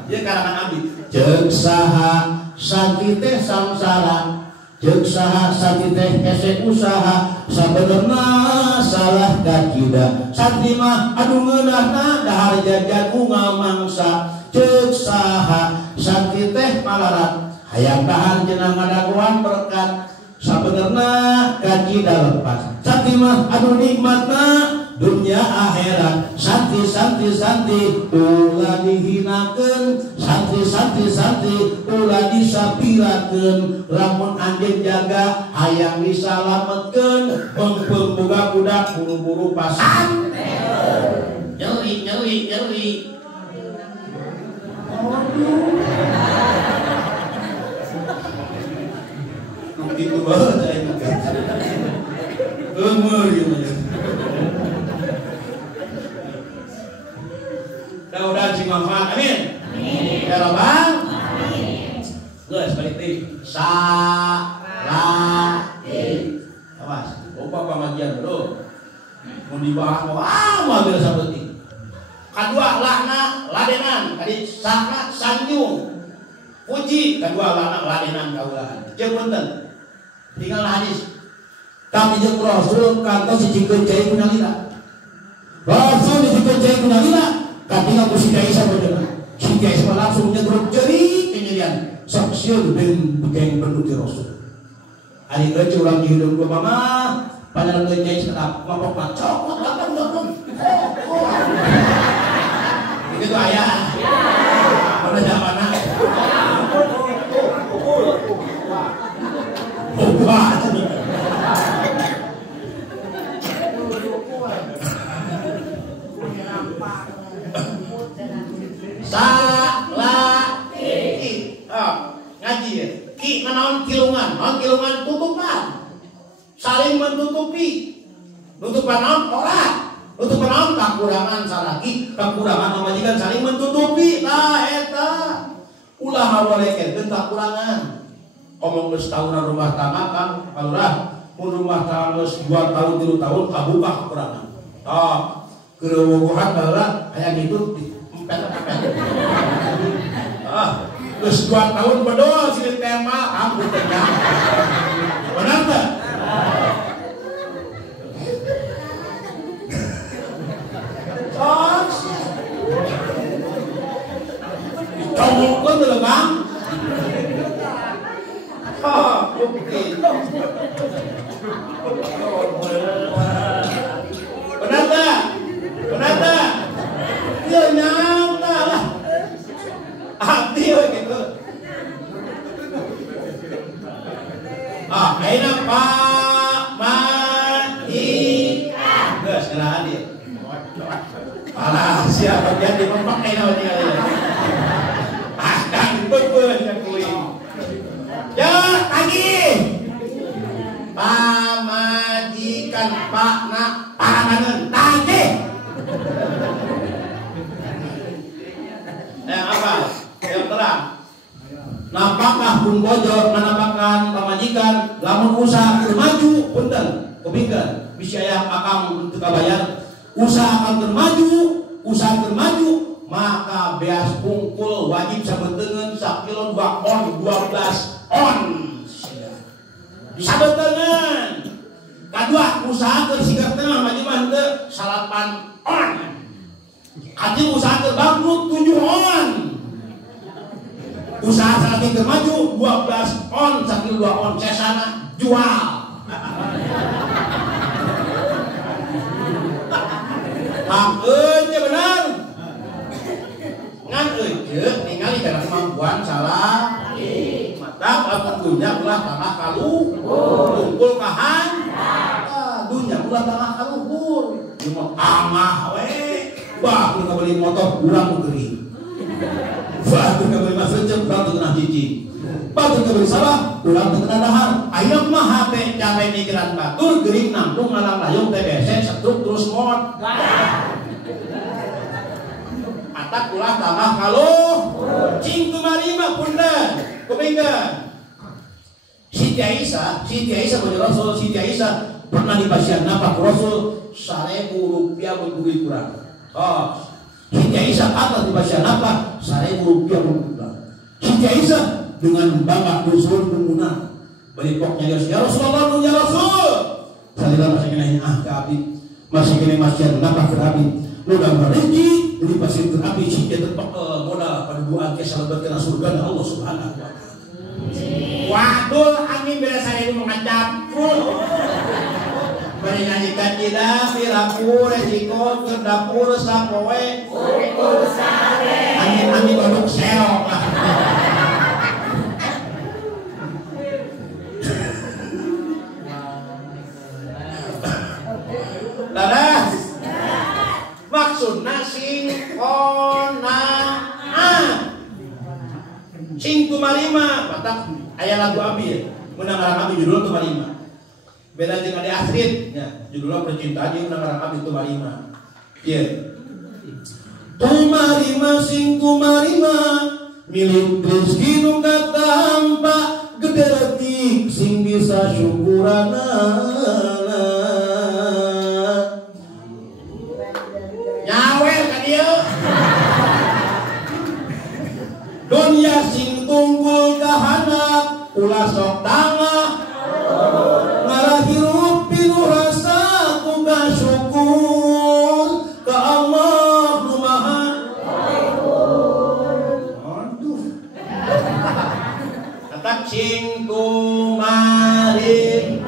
Dia karangan abdi. Ceuk saha santi teh samsara. Ceuk saha santi teh hese usaha. Sabenerna salah kakida. Santi mah adu ngeunahna dahar jajan unga mangsa. Ceuk saha santi teh malarat. Hayang dahar cenah ngadaguan berkat. Sabenerna kakida lepas. Santi mah adu nikmatna dunia akhirat. Santi ulah dihinakeun, santi ulah disapirakeun. Lamun anjeun jaga hayang disalametkeun. Beungpeung boga budak buru-buru pasan. Nyeri. Itu banget saya makan. Umur ya. Mudah-mudahan sing manfaat. Amin. Ya Rabbal. Amin. Geus balik deui. Salati. Awas. Loba pamajian bro. Mun dibahas mah geus saeutik. Kadua lahna ladenan, kadi sakna sanjung. Puji kadua lahna ladenan kaulahan. Jeung punten. Tinggal hadis. Kami jeung Rasul kantos sijikeun cai kunalila. Rasul sijikeun cai kunalila. Katingal ku si Kiai sabeuna. Si Kiai langsung nyegruk ceuri penyirian. Sok sieun ben begeng penduti Rasul. Ari teh urang hideung ku mama, panjang teh Kiai sedap ngopok cokot lapang. Begitu aya. Mana jamanna? Ngaji ya. Ki naon kilungan, kilungan tutupan. Saling menutupi. Tutupan naon ora. Tutupan naon kakurangan salaki, kakurangan majikan saling menutupi. Nah eta. Ulah hawarekeun kakurangan. Omong geus tahunan rumah tangga Kang Kalurah. Mun rumah tangga geus 2 tahun 3 tahun kabuka kakurangan. Tah, keureuhan baheula aya gitu empet-empet. Geus 2 tahun bedol silih tema ampun teh. Benar teh? Tos. Dicongokkeun teh Bang. Bukti. Benar teh? Benar teh? Ieu nyata lah. Abdi we gitu. Ayeuna Pak Majikan. Geus kena hadir. Alah siapa dia dipakai naon dia. Akan bebeun ka kuing. Ya tagih. Pamajikan Pak nak panganeun tagih. Apa? Yang terang. Nampakah pun bojo menampakkan pamajikan lamun usaha maju punten kepinggan bisa aya akang teu kabayar usaha akan termaju maka beas pungkul wajib sabeteungeun 1 kilo 2 on 12 on disabeteungeun. Kadua usaha keur sigar teh maju mah teu 8 on. Ati usaha keur bangkrut 7 on. Usaha saking termaju 12 on, 1 kilo 2 on sesana jual. Hak euy benar. Ngan euy ningali kana kemampuan salah. Mata lamun dunya ulah tanah kaluhur kahan. Dunya ulah tanah kaluhur. Ieu mah amah we. Bah nu beli motor urang geuring. Bah nu beli mesin urang teu kenah jijik. Batur kebeli sawah, ulang teu kenal dahar. Ayeuna mah hate capek mikiran batur, geuring nampung ngalang layung TBC setruk terus mod. Atak ulah tambah kaluh. Cing kumarima punten. Kupingkeun. Siti Aisyah punya Rasul, Siti Aisyah pernah dipasihan napa ku Rasul 1.000 rupiah berbudi kurang. Oh, Siti Aisyah atas dipasihan napa 1.000 rupiah berbudi kurang. Siti Aisyah dengan bangga usul penggunaan beri poknya ya Rasulullah ya Rasul salila masih kena ke abdi masih kena masih napa ke abdi nu gambar rezeki jadi pasir ke abdi si kita modal pada doa ke salabatkeun surga Allah Subhanahu wa taala. Waduh angin bela saya itu mengacap bari nyanyikan tidak pilapur resiko ke dapur sapoe angin duduk seok lah. Laras maksudna sing kumarima matak aya lagu abi mun ngarang abi judulna kumarima beda jeung Ade Astrid nya judulna percintaan jeung ngarang abi kumarima ieu kumarima sing kumarima milik rezeki nu katampa gede leutik sing bisa syukurana dunia sing tunggul kahanap ulah sok tangah ngarah hirup pilu rasa ku syukur ka Allah nu Maha aduh katak sing kumarin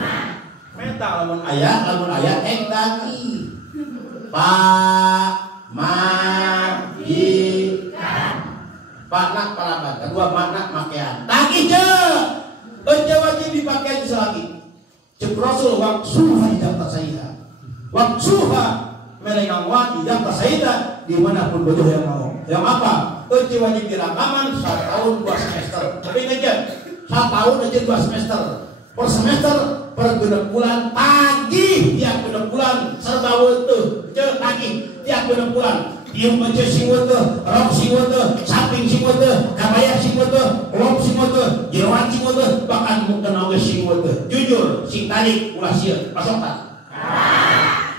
meta lamun aya tadi makna parabat, kedua makna pakaian. Tagih je, wajib dipakai selagi. Cek Rasul waksuha idam tasaiha, waksuha melengang idam tasaiha dimanapun bodoh yang mau. Yang apa? Wajib dirakaman 1 tahun 2 semester. Tapi ngejar 1 tahun aja 2 semester. Per semester per genep bulan tagih tiap genep bulan serba weutuh. Je tagih tiap genep bulan. Ieu baca sing weutuh, rok sing weutuh, samping sing weutuh, kabaya sing weutuh, lom sing weutuh, jeroan sing weutuh, bahkan mungkin oge sing weutuh. Jujur, sing tarik ulah sieun, pasok tara.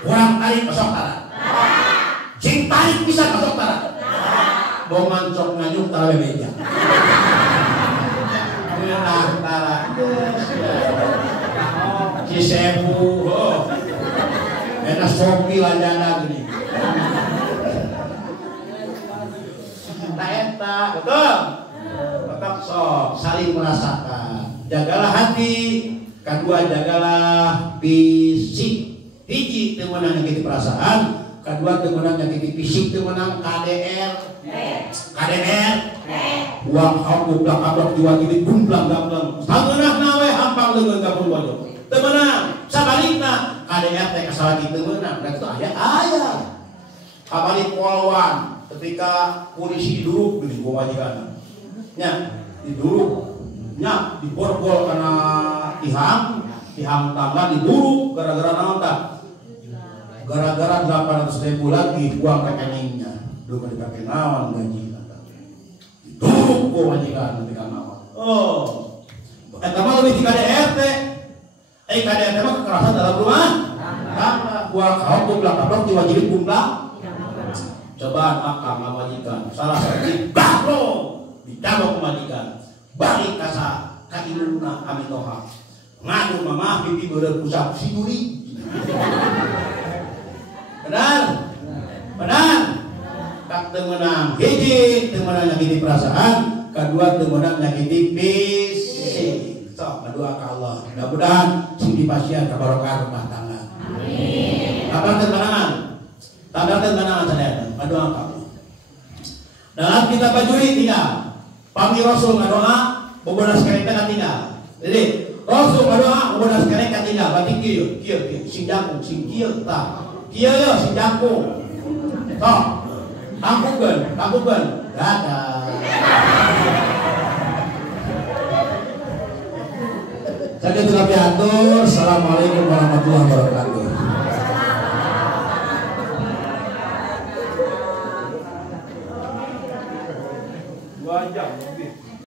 Urang tarik pasok tara. Sing tarik bisa pasok tara. Bongan sok nganyuk tara meja. Menang tara. Si sebu, enak sopi lanjana gini. Eta betul tetap sok saling merasakan jagalah hati kedua jagalah fisik hiji teu meunang nyakiti perasaan kedua teu meunang nyakiti fisik teu meunang KDR uang aku blak-blak jiwa ini gumplang-gamplang sageunahna we hampang leungeun ka bodoh teu meunang sabalikna KDR teh kasalah kitu meunang da kitu aya kabalik polwan ketika polisi diduruk gini majikan nya diduruk nya diborgol karena tihang tangga diduruk gara-gara naon tah gara-gara 800.000 lagi uang rekeningnya duka dipakai naon gaji diduruk majikan ketika naon oh eta mah leuwih ti KDR teh KDR mah kekerasan dalam rumah tangga uang hukum belakang diwajibin kumplang cobaan akang majikan salah satu baklo ditabok majikan balik kasa kailuna amitoha ngadu mamah pipi beureum pusat siduri benar tak teu meunang hiji teu meunang nyakiti perasaan kedua teu meunang nyakiti fisik sok ngadua ka Allah mudah-mudahan sing dipasieun ka barokah rumah tangga amin kabar teu tanda kita bajuri tinggal. Pami Rasul ngadoa, bobonas kareka tinggal. Jadi Rasul ngadoa, bobonas kareka tinggal. Berarti kieu, sing jangkung, sing kieu tah. Kieu yo sing jangkung. Sok. Tangkukeun. Dadah. Sakitu kami atur. Assalamualaikum warahmatullahi wabarakatuh.